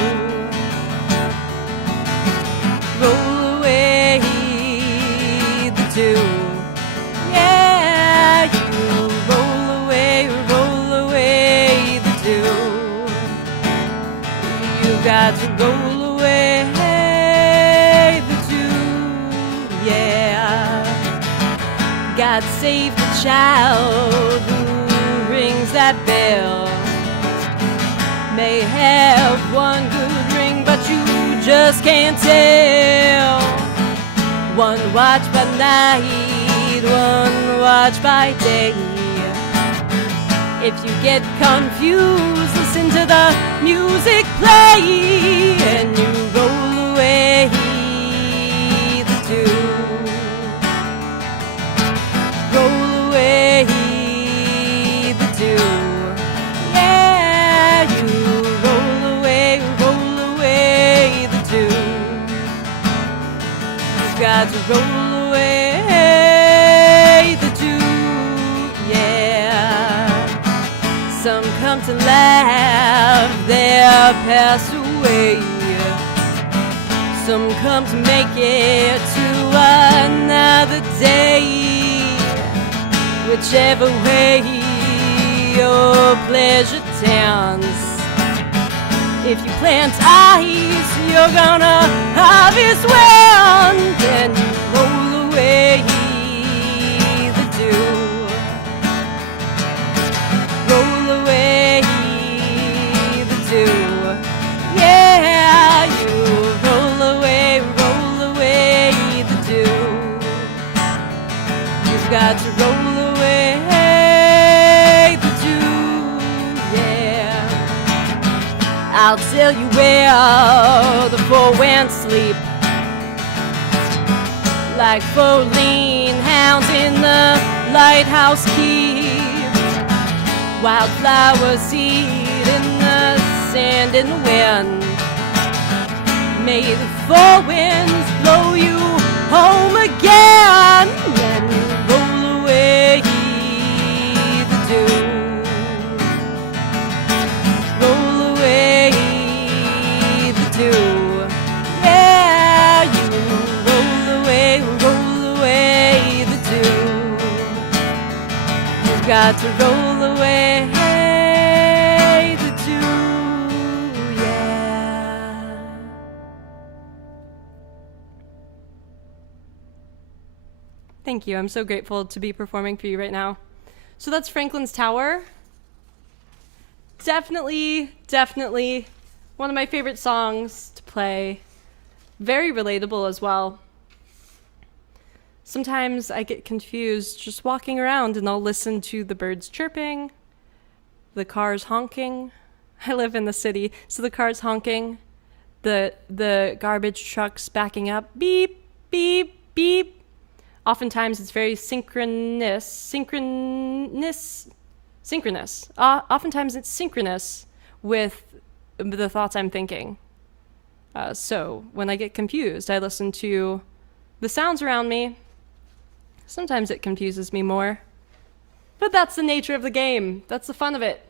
Roll away the dew. Yeah, you roll away the dew. You got to roll away the dew, yeah. God save the child who rings that bell. May have one good ring, but you just can't tell. One watch by night, one watch by day. If you get confused, listen to the music play, and you roll away the two. Roll away the two. Yeah, you roll away the two. You've got to roll away the two. Yeah. Some come to laugh, they'll pass away. Some come to make it to another day. Whichever way your pleasure tends. If you plant ice, you're gonna harvest wind. Then you roll away the dew. Roll away the dew. Yeah, you roll away the dew. You've got to roll away the dew. Yeah, I'll tell you where the four winds sleep, like 4 lean hounds in the lighthouse keep. Wildflowers seed in the sand and the wind. May the 4 winds blow you home again. When you roll away the dew. Roll away the dew. Yeah, you roll away the dew. You've got to roll away the dew, yeah. Thank you. I'm so grateful to be performing for you right now. So that's Franklin's Tower. Definitely one of my favorite songs to play. Very relatable as well. Sometimes I get confused just walking around and I'll listen to the birds chirping, the cars honking. I live in the city, so the cars honking, the garbage trucks backing up, beep, beep, beep. Oftentimes it's very synchronous. Oftentimes it's synchronous with the thoughts I'm thinking. So when I get confused, I listen to the sounds around me. Sometimes it confuses me more. But that's the nature of the game. That's the fun of it.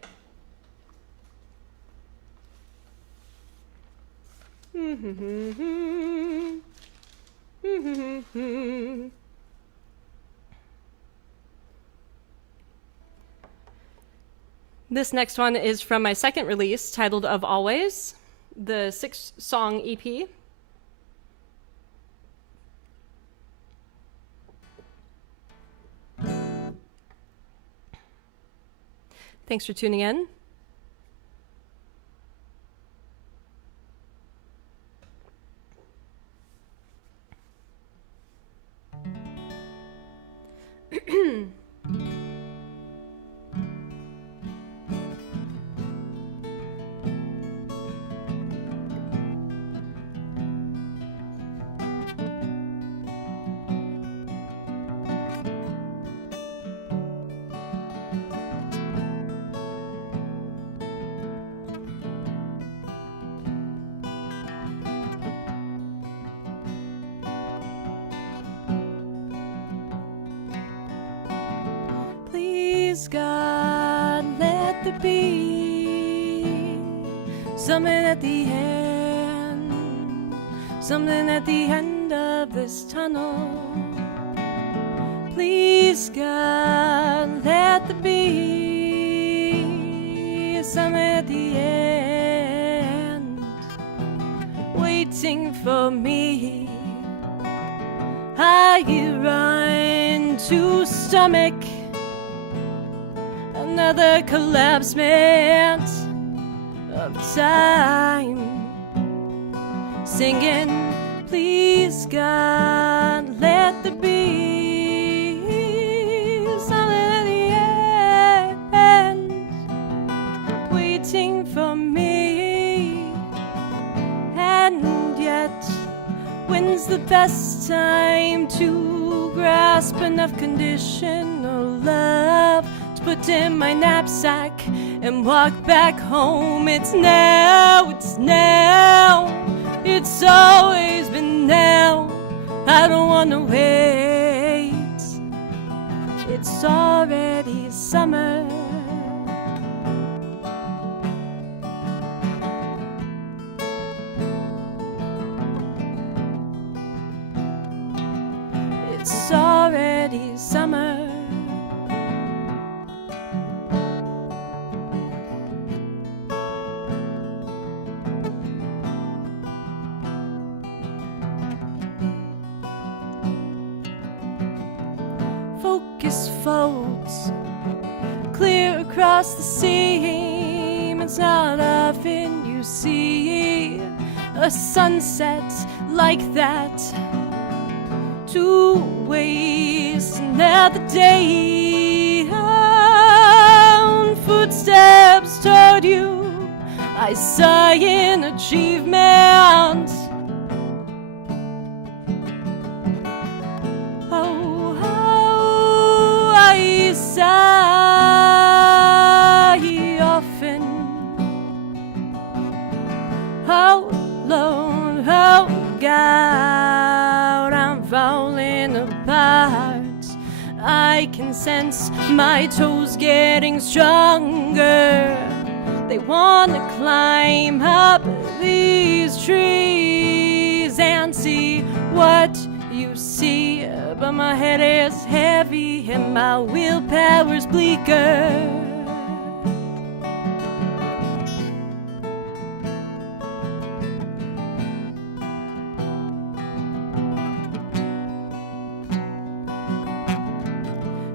This next one is from my second release, titled Of Always, the 6-song EP. Thanks for tuning in. Please, God, let there be something at the end of this tunnel. Please, God, let there be something at the end, waiting for me. I run to stomach another collapsement of time. singing, please God, let there be something at the end waiting for me. And yet, when's the best time to grasp enough conditional love to put in my knapsack and walk back home? It's now, it's now, it's always been now. I don't wanna wait. It's already summer. It's already summer. Focus folds clear across the seam. It's not often you see a sunset like that to waste another day on footsteps toward you. I sigh in achievement. Oh, how I sigh often. How alone, how God, I'm falling apart. I can sense my toes getting stronger. They want to climb up these trees and see what you see. But my head is heavy and my willpower's bleaker.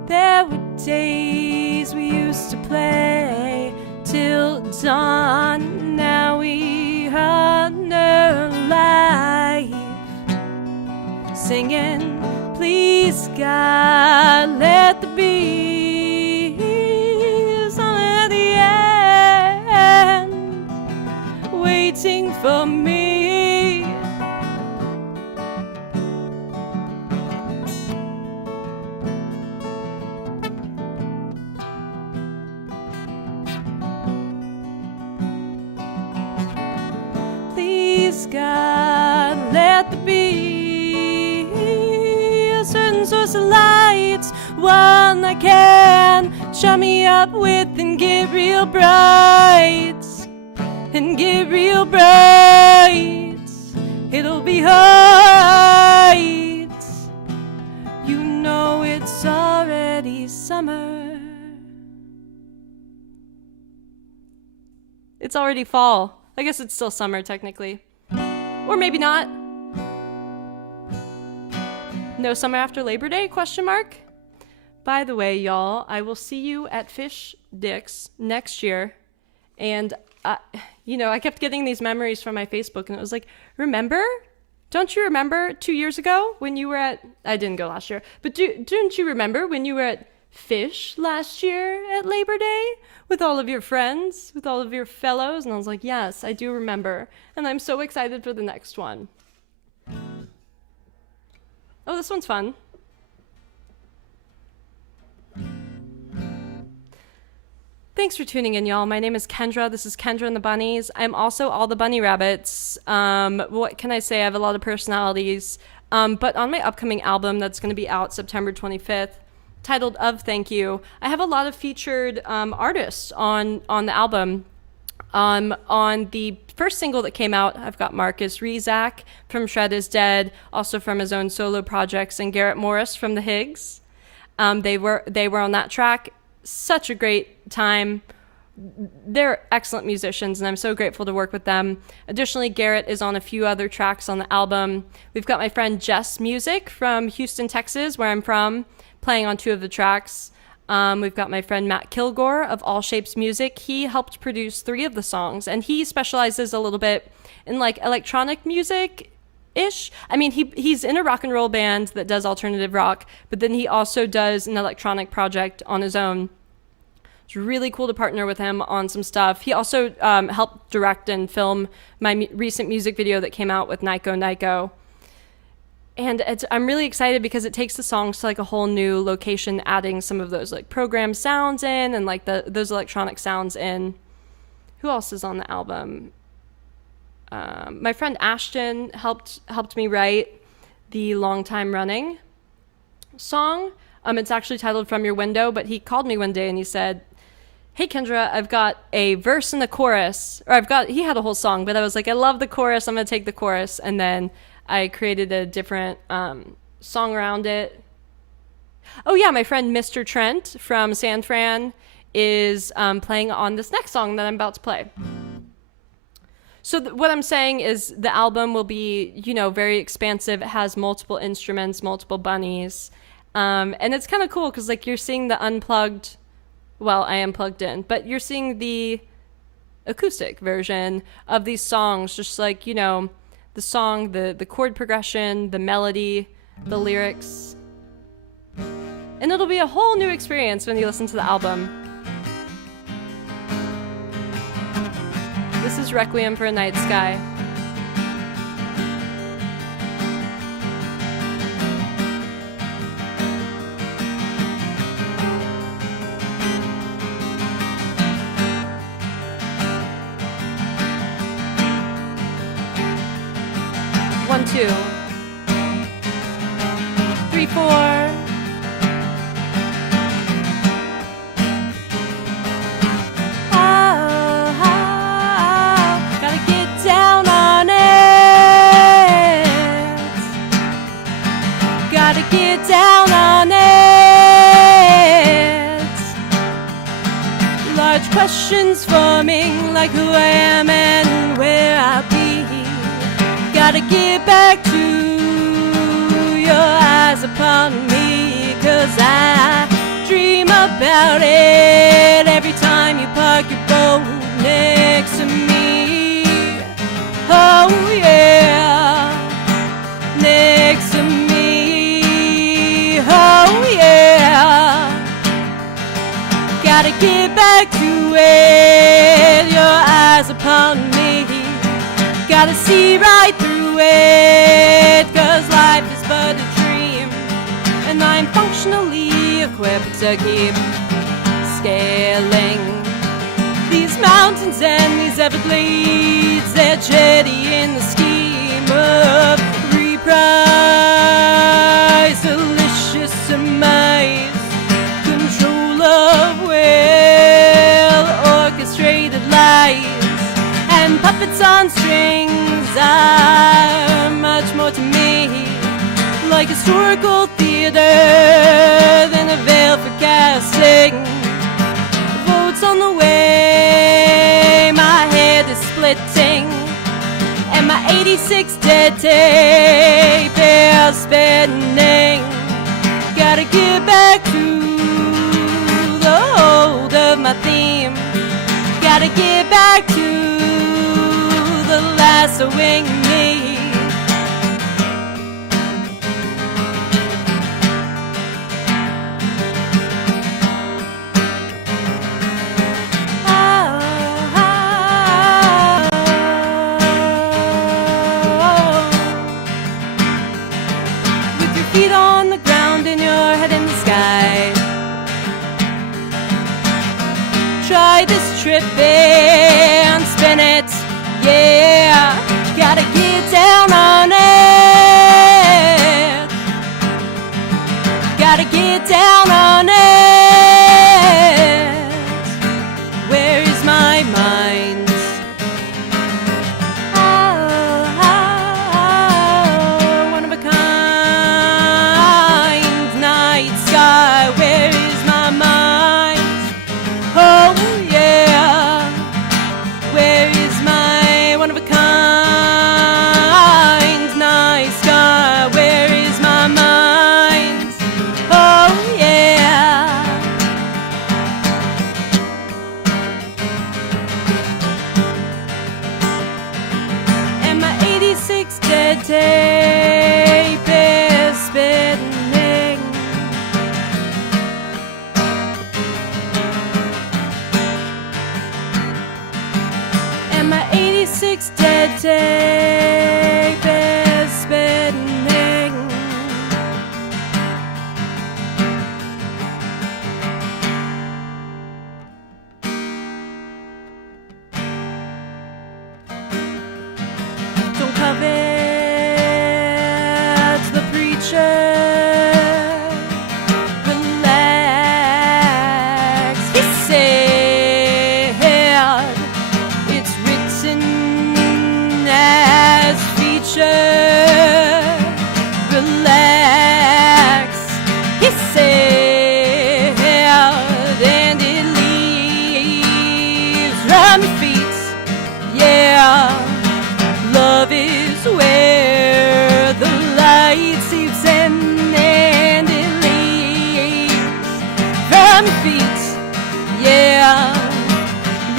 There were days we used to play till dawn. Now we honor life, singing, please God, let there be something at the end waiting for me. Please God, let there be a certain source of light, one that can shut me up with and get real bright, and get real bright. It'll be alright. You know it's already summer. It's already fall. I guess it's still summer, technically. Or maybe not. No summer after Labor Day, question mark? By the way, y'all, I will see you at Fish Dicks next year. And, I kept getting these memories from my Facebook, and it was like, remember? Don't you remember 2 years ago when you were at... I didn't go last year. But don't you remember when you were at Fish last year at Labor Day? With all of your friends, with all of your fellows. And I was like, yes, I do remember. And I'm so excited for the next one. Oh, this one's fun. Thanks for tuning in, y'all. My name is Kendra. This is Kendra and the Bunnies. I'm also all the bunny rabbits. What can I say? I have a lot of personalities. But on my upcoming album that's going to be out September 25th, titled Of Thank You, I have a lot of featured artists on the album. On the first single that came out, I've got Marcus Rezak from Shred Is Dead, also from his own solo projects, and Garrett Morris from the Higgs. They were on that track. Such a great time. They're excellent musicians, and I'm so grateful to work with them. Additionally, Garrett is on a few other tracks on the album. We've got my friend Jess Music from Houston, Texas, where I'm from, playing on 2 of the tracks. We've got my friend Matt Kilgore of All Shapes Music. He helped produce 3 of the songs, and he specializes a little bit in like electronic music ish. I mean, he's in a rock and roll band that does alternative rock, but then he also does an electronic project on his own. It's really cool to partner with him on some stuff. He also helped direct and film my recent music video that came out with Nyko Nyko. And I'm really excited because it takes the songs to like a whole new location, adding some of those like programmed sounds in and like those electronic sounds in. Who else is on the album? My friend Ashton helped me write the Long Time Running song. It's actually titled From Your Window, but he called me one day and he said, "Hey Kendra, I've got a verse and the chorus," or he had a whole song, but I was like, I love the chorus, I'm gonna take the chorus, and then I created a different song around it. Oh yeah, my friend Mr. Trent from San Fran is playing on this next song that I'm about to play. So what I'm saying is the album will be, very expansive. It has multiple instruments, multiple bunnies. And it's kind of cool because like you're seeing the unplugged, well, I am plugged in, but you're seeing the acoustic version of these songs, just like, the song, the chord progression, the melody, the lyrics. And it'll be a whole new experience when you listen to the album. This is Requiem for a Night Sky. One, 2, 3, 4. Gotta get down on it. Gotta get down on it. Large questions forming like who I am and where I'll be. Gotta get back to your eyes upon me, 'cause I dream about it every time you park your boat next to me. Oh yeah, next to me. Oh yeah, gotta get back to it, your eyes upon me. Gotta see right through it, 'cause life is but a dream, and I'm functionally equipped to keep scaling these mountains and these Everglades. They're jetty in the scheme of reprise, delicious surmise, control of will, orchestrated lies, and puppets on strings are much more to me like historical theater than a veil for casting votes on the way. My head is splitting and my 86 dead tape is spinning. Gotta get back to the hold of my theme. Gotta get back to the lassoing me. With your feet on the ground and your head in the sky, try this trip and spin it. Yeah, gotta get down on it. Gotta get down on it. Where is my mind? One of a kind night sky. Where is my mind? Oh yeah. Where is my one of a kind night sky? Where is my mind? Oh yeah. tape is spinning. Don't covet the preacher. Relax, he said. It's written as feature. Relax, he said, and it leaves from your feet. Yeah. Love is where the light seeps in, and it leaves from your feet. Yeah,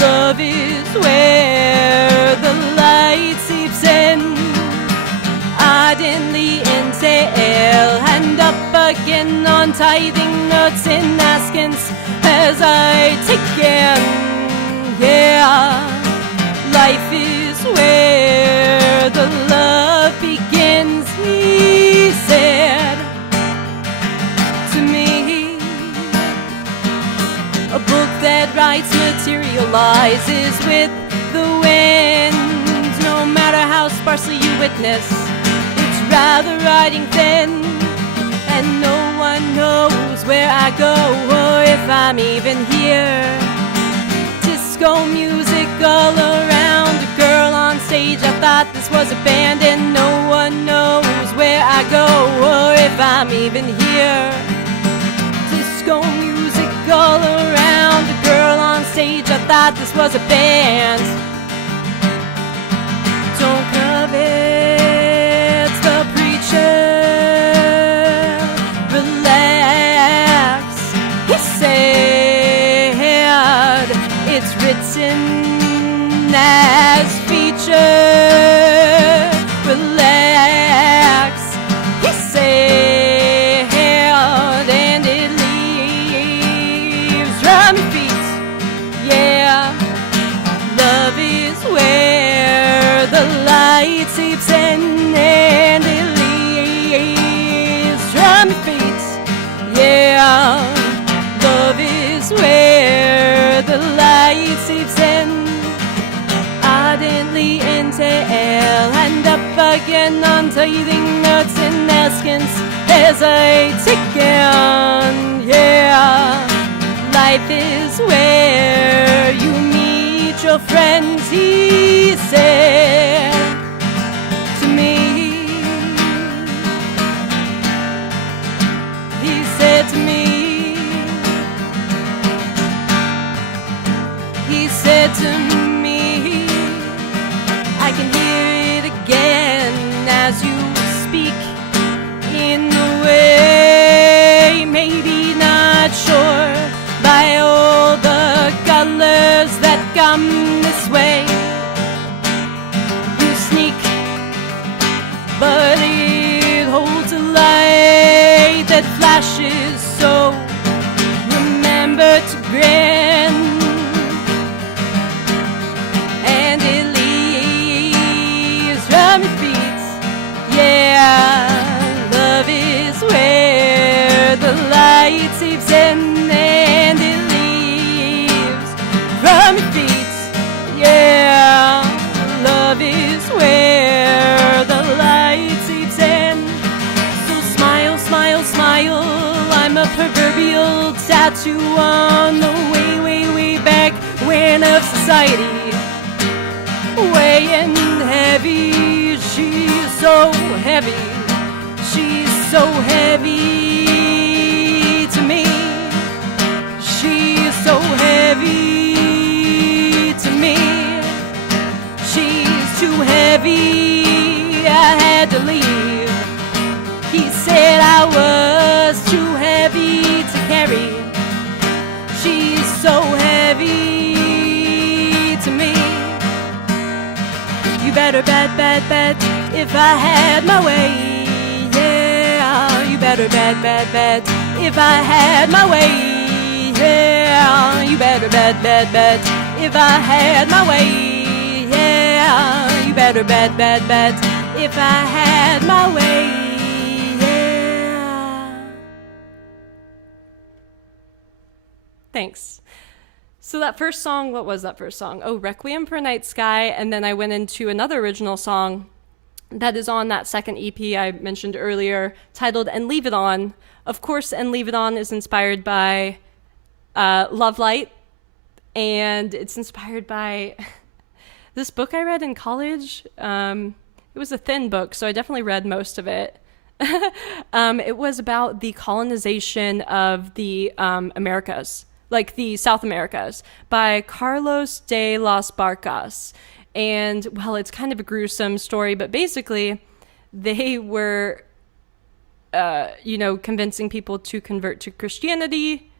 love is where the light seeps in. Ardently entail, hand up again on tithing notes and askins as I take in. Yeah, life is where the love begins, he said to me. A book that writes materializes with the wind. No matter how sparsely you witness, it's rather writing thin. And no one knows where I go or if I'm even here. Disco music all around, a girl on stage. I thought this was a band, and no one knows where I go or if I'm even here. Disco music all around, a girl on stage. I thought this was a band. Don't covet the preacher. Relax, he said. It's written as feature. Relax, he said, and it leaves from your feet. Yeah, love is where the light seeps in, and it leaves from your feet. Yeah, love is where the light seeps in. Ardently entail, hand up again on tithing notes and askins as I take in. Yeah, life is where you meet your friends, he said to me. He said to me. He said to me, I can hear it again as you speak in the way, maybe not sure by all the colors that come this way. You sneak, but it holds a light that flashes, so remember to grin. And it leaves from your feet. Yeah, love is where the light seeps in, and it leaves from your feet. Yeah, love is where the light seeps in. So smile, smile, smile. I'm a proverbial tattoo on the way, way, way back when of society. Weighing heavy, she's so heavy. She's so heavy to me. She's so heavy to me. She's too heavy, I had to leave. He said I was too heavy to carry. She's so heavy to me. You better bet, bet, bet if I had my way. Yeah, you better bet, bet, bet if I had my way. Yeah, you better bet, bet, bet if I had my way. Yeah, you better bet if I had my way. Yeah. Thanks. So that first song, what was that first song? Oh, Requiem for a Night Sky. And then I went into another original song that is on that second EP I mentioned earlier, titled And Leave It On. Of course, And Leave It On is inspired by Love Light. And it's inspired by this book I read in college. It was a thin book, so I definitely read most of it. It was about the colonization of the Americas, like the South Americas, by Carlos de las Barcas. And, well, it's kind of a gruesome story, but basically they were, convincing people to convert to Christianity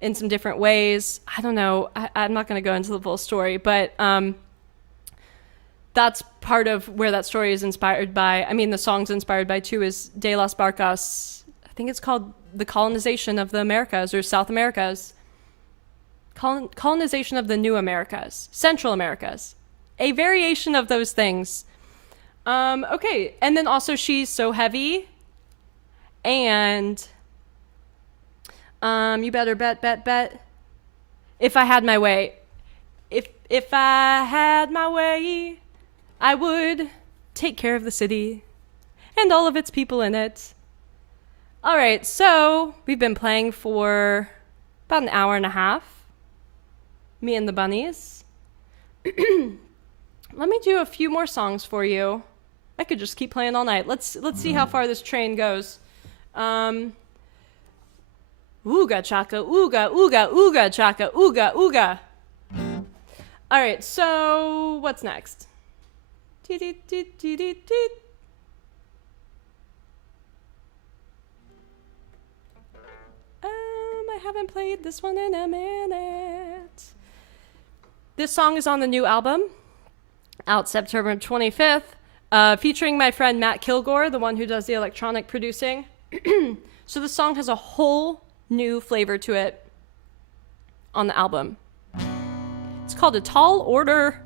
in some different ways. I don't know. I'm not going to go into the full story, but that's part of where that story is inspired by. I mean, the song's inspired by, too, is De Las Barcas. I think it's called The Colonization of the Americas, or South Americas. Colonization of the New Americas. Central Americas. A variation of those things. Okay, and then also She's So Heavy. And you better bet. If I Had My Way. If I had my way, I would take care of the city and all of its people in it. All right, so we've been playing for about an hour and a half. Me and the Bunnies. Let me do a few more songs for you. I could just keep playing all night. Let's see how far this train goes. Ooga chaka, ooga, ooga, ooga chaka, ooga, ooga. All right, so what's next? I haven't played this one in a minute. This song is on the new album, out September 25th, featuring my friend Matt Kilgore, the one who does the electronic producing. So the song has a whole new flavor to it on the album. It's called A Tall Order.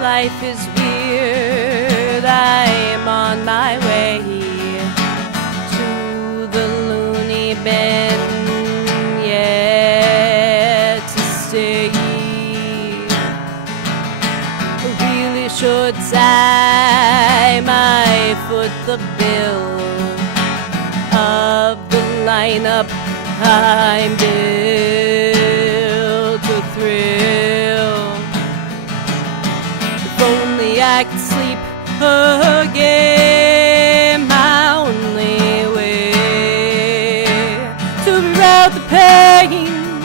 Life is weird, I'm on my way to the loony bin, yeah, to stay. Really should time I foot the bill of the lineup. I'm built to thrill. If only I could sleep again, my only way to rout the pain.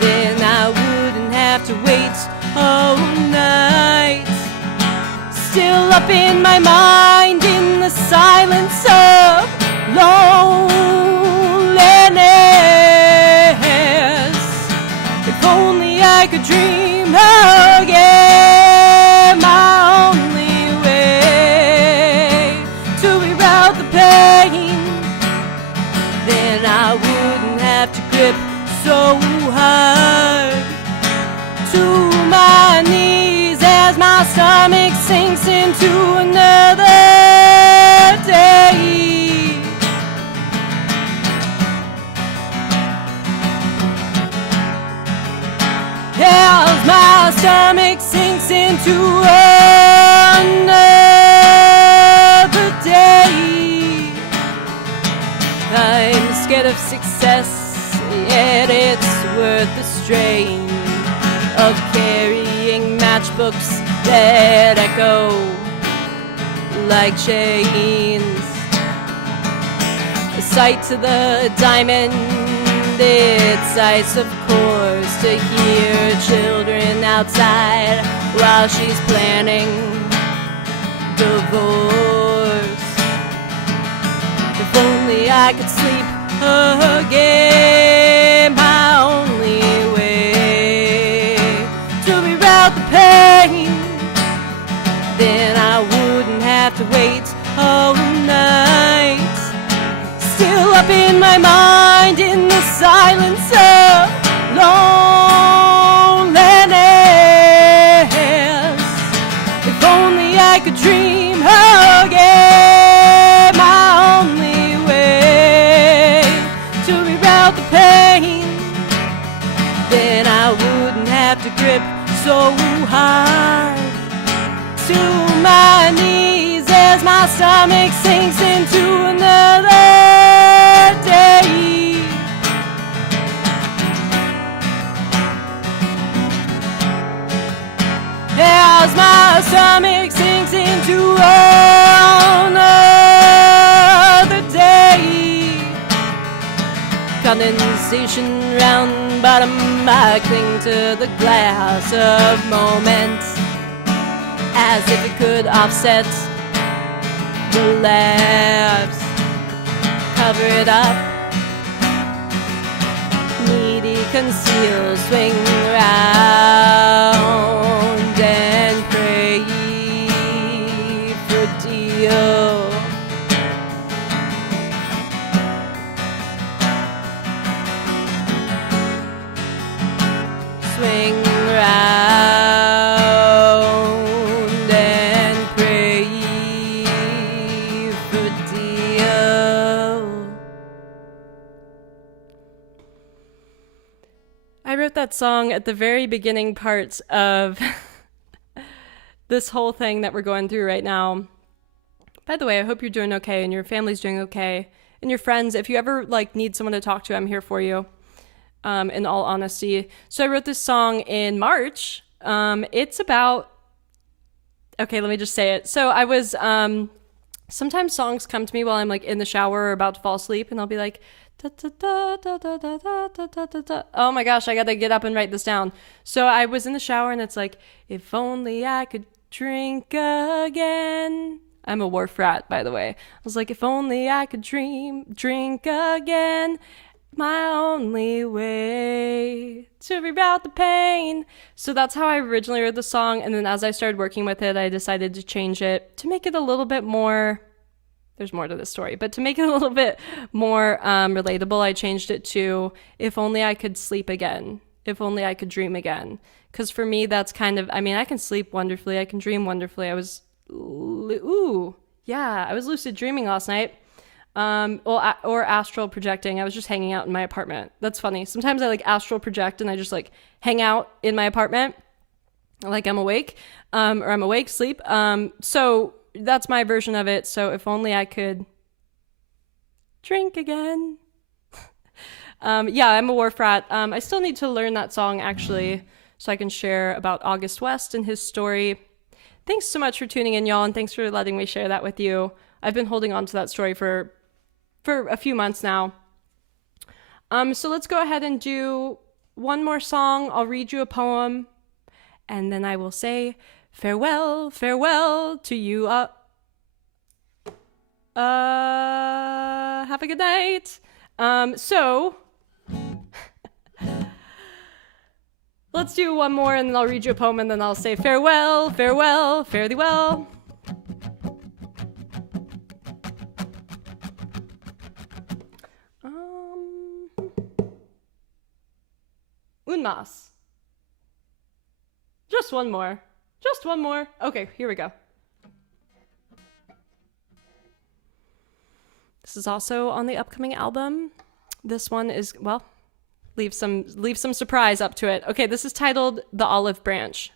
Then I wouldn't have to wait all night, still up in my mind in the silence of loneliness. If only I could dream again, my only way to reroute the pain. Then I wouldn't have to grip so hard to my knees as my stomach sinks into another day. As my stomach sinks into another day. I'm scared of success, yet it's worth the strain of carrying matchbooks that echo like chains. sight to the diamond. It's ice, of course, to hear children outside while she's planning divorce. If only I could sleep again, my only way to reroute the pain, then I wouldn't have to wait all night. Still up in my mind in the silence of loneliness. If only I could dream again, my only way to reroute the pain, then I wouldn't have to grip so hard to my knees as my stomach sinks into another day. As my stomach sinks into another day. Condensation round bottom, I cling to the glass of moments as if it could offset the laughs. Cover it up, needy conceal, swing round and pray for deal. Swing round and pray for deal. I wrote that song at the very beginning parts of this whole thing that we're going through right now. By the way, I hope you're doing okay and your family's doing okay. And your friends, if you ever need someone to talk to, I'm here for you. In all honesty. So I wrote this song in March. It's about, okay, let me just say it. So I was, sometimes songs come to me while I'm in the shower or about to fall asleep, and I'll be like, da, da, da, da, da, da, da, da, da, da. Oh my gosh, I gotta get up and write this down. So I was in the shower and it's like, if only I could drink again. I'm a wharf rat, by the way. I was like, if only I could drink again. My only way to reroute the pain. So that's how I originally wrote the song, and then as I started working with it, I decided to change it to make it a little bit more, there's more to this story, but to make it a little bit more relatable, I changed it to, if only I could sleep again, if only I could dream again. Because for me, that's kind of, I can sleep wonderfully, I can dream wonderfully. I was lucid dreaming last night. Or astral projecting. I was just hanging out in my apartment. That's funny. Sometimes I astral project and I just hang out in my apartment like I'm awake, or I'm awake, sleep. So that's my version of it. So if only I could drink again. Yeah, I'm a wharf rat. I still need to learn that song actually, so I can share about August West and his story. Thanks so much for tuning in, y'all, and thanks for letting me share that with you. I've been holding on to that story for a few months now. So let's go ahead and do one more song. I'll read you a poem, and then I will say farewell, farewell to you. Have a good night. So let's do one more, and then I'll read you a poem, and then I'll say farewell, farewell, fare thee well. Un más. Just one more. Just one more. Okay, here we go. This is also on the upcoming album. This one is, well, leave some surprise up to it. Okay, this is titled The Olive Branch.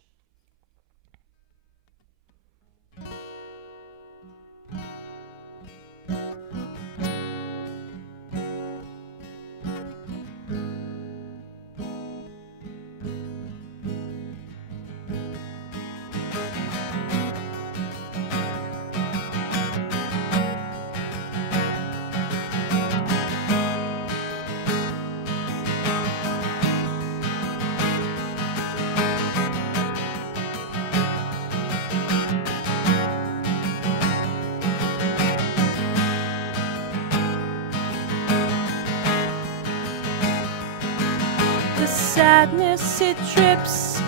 sadness, it drips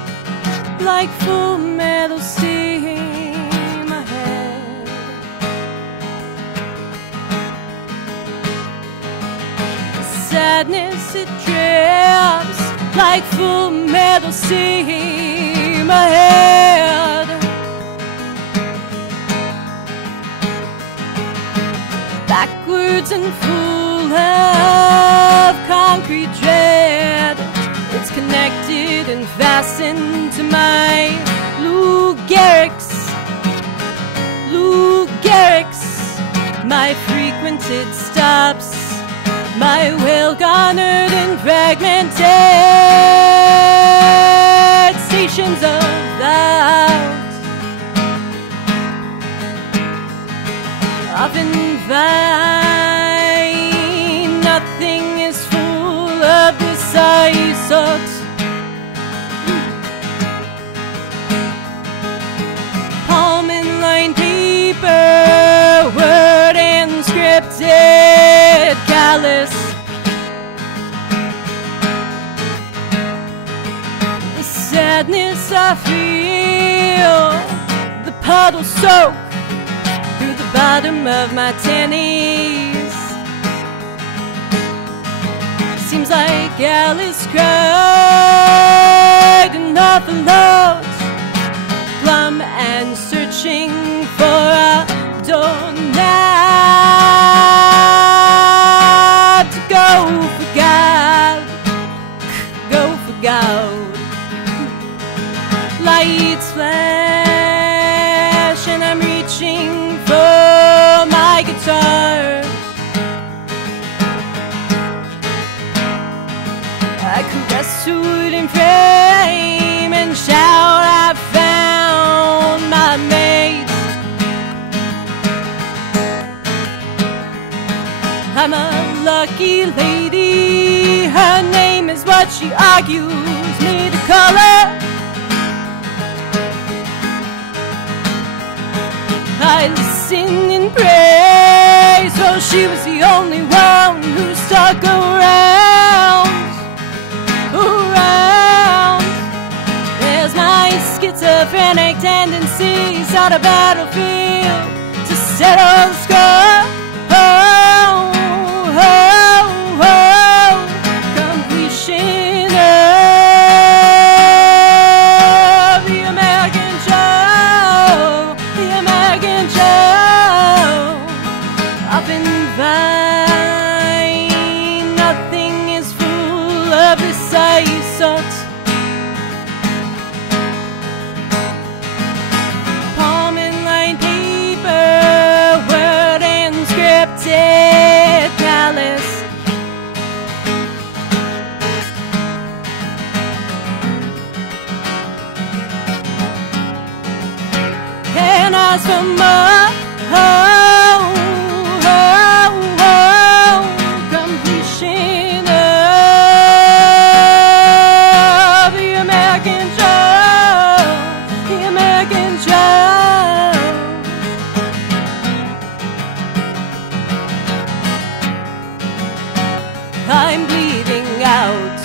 like full metal steam ahead. Sadness, it drips like full metal steam ahead. Backwards and full of concrete dread. It's connected and fastened to my Lou Gehrig's, my frequented stops, my well-garnered and fragmented stations of doubt. Often find nothing is full of this I sought. Palm and line paper, word and scripted callous. The sadness I feel, the puddle soak through the bottom of my tennies. Seems like Alice cried an awful lot, glum and searching for a doorknob to go for God, go for God. Lights flash and I'm reaching for my guitar. I caress to wood and frame and shout, I found my mate. I'm a lucky lady, her name is what she argues me to call her. I listen and pray, so she was the only one who stuck around. There's my schizophrenic tendencies on a battlefield to settle the score. Completion of the American show, the American show. Often find nothing is full of this I sought. Palm and line paper, word and scripted callous. And as for more, completion of the American show, the American show. I'm bleeding out,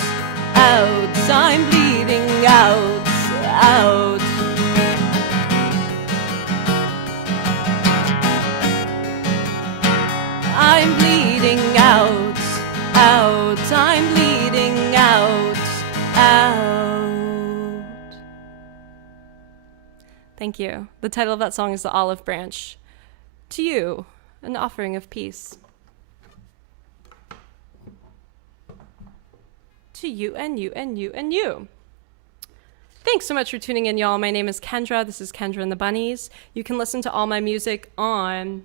I'm bleeding out. I'm bleeding out, I'm bleeding out. Thank you. The title of that song is The Olive Branch. To you, an offering of peace. To you and you and you and you. Thanks so much for tuning in, y'all. My name is Kendra. This is Kendra and the Bunnies. You can listen to all my music on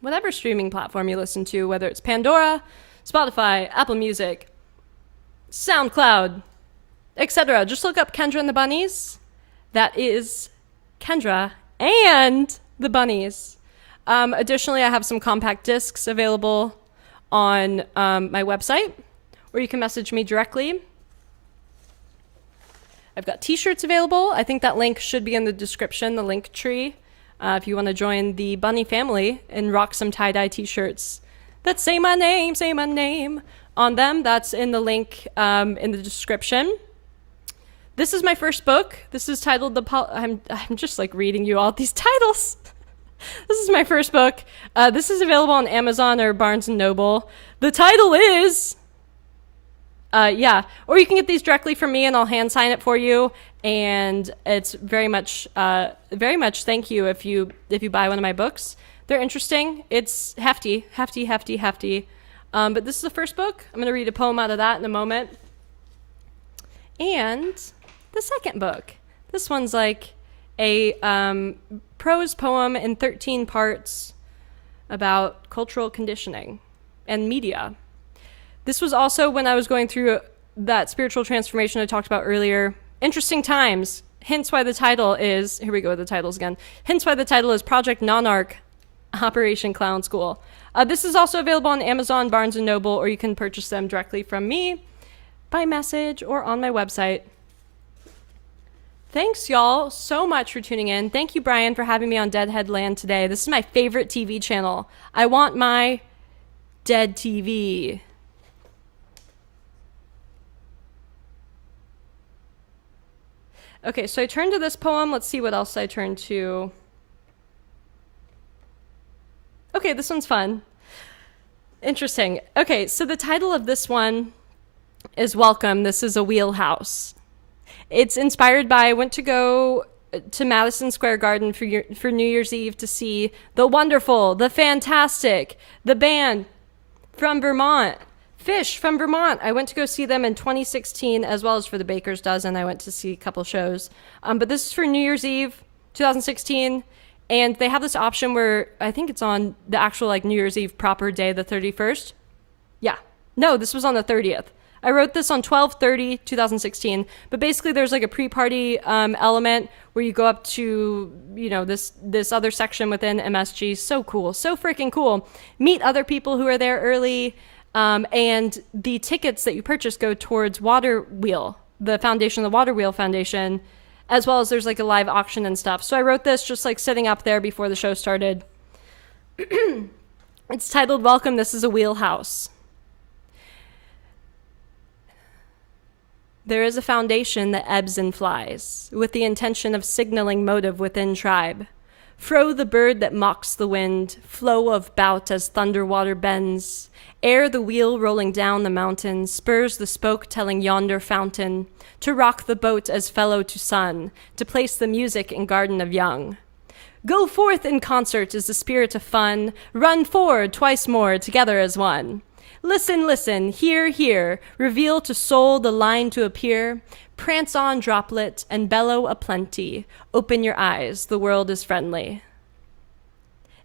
whatever streaming platform you listen to, whether it's Pandora, Spotify, Apple Music, SoundCloud, etc. Just look up Kendra and the Bunnies. That is Kendra and the Bunnies. Additionally, I have some compact discs available on my website, or you can message me directly. I've got t-shirts available. I think that link should be in the description, the link tree. If you want to join the Bunny family and rock some tie-dye t-shirts that say my name on them. That's in the link in the description. This is my first book. This is titled I'm just like reading you all these titles. This is my first book. This is available on Amazon or Barnes & Noble. The title is, or you can get these directly from me and I'll hand sign it for you. And it's very much thank you if you buy one of my books. They're interesting. It's hefty. But this is the first book. I'm going to read a poem out of that in a moment. And the second book. This one's like a prose poem in 13 parts about cultural conditioning and media. This was also when I was going through that spiritual transformation I talked about earlier. Interesting times. Hence why the title is, here we go with the titles again. Hence why the title is Project Non-Arc, Operation Clown School. This is also available on Amazon, Barnes & Noble, or you can purchase them directly from me by message or on my website. Thanks, y'all, so much for tuning in. Thank you, Brian, for having me on Deadheadland today. This is my favorite TV channel. I want my Dead TV. Okay, so I turned to this poem. Let's see what else I turned to. Okay, this one's fun. Interesting. Okay, so the title of this one is Welcome. This is a wheelhouse. It's inspired by, I went to go to Madison Square Garden for New Year's Eve to see the wonderful, the fantastic, the band from Vermont, Fish from Vermont. I went to go see them in 2016, as well as for the Baker's Dozen. I went to see a couple shows. But this is for New Year's Eve, 2016. And they have this option where I think it's on the actual like New Year's Eve proper day, the 31st. Yeah. No, this was on the 30th. I wrote this on 12/30/2016, but basically there's like a pre-party element where you go up to, you know, this other section within MSG. So cool, so freaking cool. Meet other people who are there early, and the tickets that you purchase go towards Water Wheel, the foundation, the Water Wheel Foundation, as well as there's like a live auction and stuff. So I wrote this just like sitting up there before the show started. It's titled Welcome, This is a Wheelhouse. There is a foundation that ebbs and flies, with the intention of signaling motive within tribe. Fro the bird that mocks the wind, flow of bout as thunder water bends. Ere the wheel rolling down the mountain, spurs the spoke telling yonder fountain, to rock the boat as fellow to sun, to place the music in garden of young. Go forth in concert is the spirit of fun, run forward twice more, together as one. Listen, listen, hear, hear, reveal to soul the line to appear. Prance on, droplet, and bellow aplenty. Open your eyes, the world is friendly.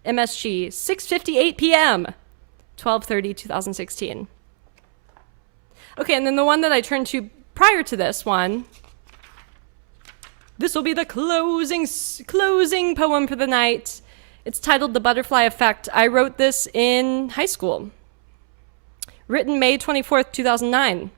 MSG, 6:58 p.m., 12/30/2016. Okay, and then the one that I turned to prior to this one, this will be the closing poem for the night. It's titled The Butterfly Effect. I wrote this in high school. Written May 24th, 2009.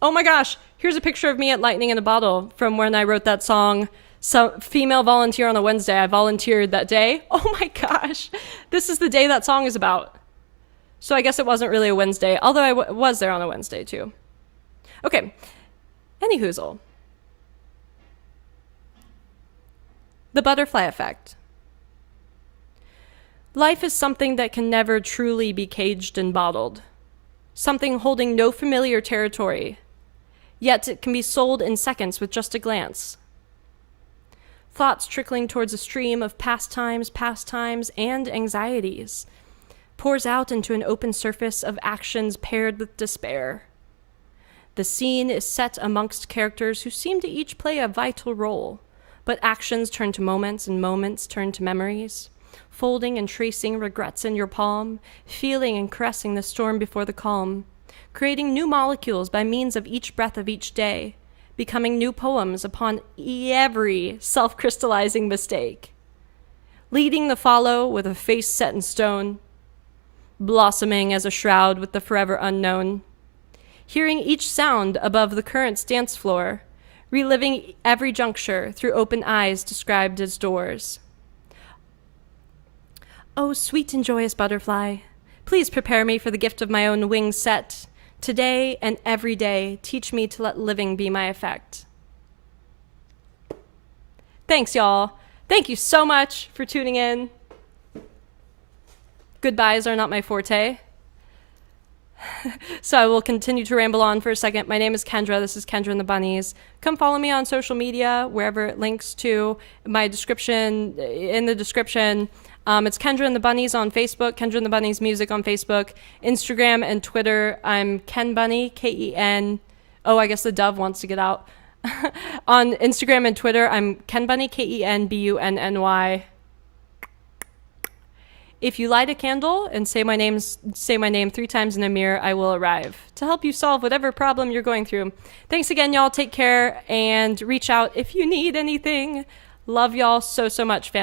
Oh my gosh, here's a picture of me at Lightning in a Bottle from when I wrote that song, Some Female Volunteer on a Wednesday. I volunteered that day. Oh my gosh, this is the day that song is about. So I guess it wasn't really a Wednesday, although I was there on a Wednesday too. Okay, any hoozle. The Butterfly Effect. Life is something that can never truly be caged and bottled. Something holding no familiar territory, yet it can be sold in seconds with just a glance. Thoughts trickling towards a stream of pastimes, and anxieties, pours out into an open surface of actions paired with despair. The scene is set amongst characters who seem to each play a vital role, but actions turn to moments and moments turn to memories. Folding and tracing regrets in your palm, feeling and caressing the storm before the calm, creating new molecules by means of each breath of each day, becoming new poems upon every self-crystallizing mistake, leading the follow with a face set in stone, blossoming as a shroud with the forever unknown, hearing each sound above the current's dance floor, reliving every juncture through open eyes described as doors. Oh, sweet and joyous butterfly, please prepare me for the gift of my own wings set. Today and every day, teach me to let living be my effect. Thanks, y'all. Thank you so much for tuning in. Goodbyes are not my forte. So I will continue to ramble on for a second. My name is Kendra. This is Kendra and the Bunnies. Come follow me on social media, wherever it links to my description, in the description. It's Kendra and the Bunnies on Facebook, Kendra and the Bunnies Music on Facebook, Instagram and Twitter. I'm Ken Bunny, Ken. Oh, I guess the dove wants to get out. On Instagram and Twitter, I'm Ken Bunny, KenBunny. If you light a candle and say my name 3 times in a mirror, I will arrive to help you solve whatever problem you're going through. Thanks again, y'all. Take care and reach out if you need anything. Love y'all so much, family.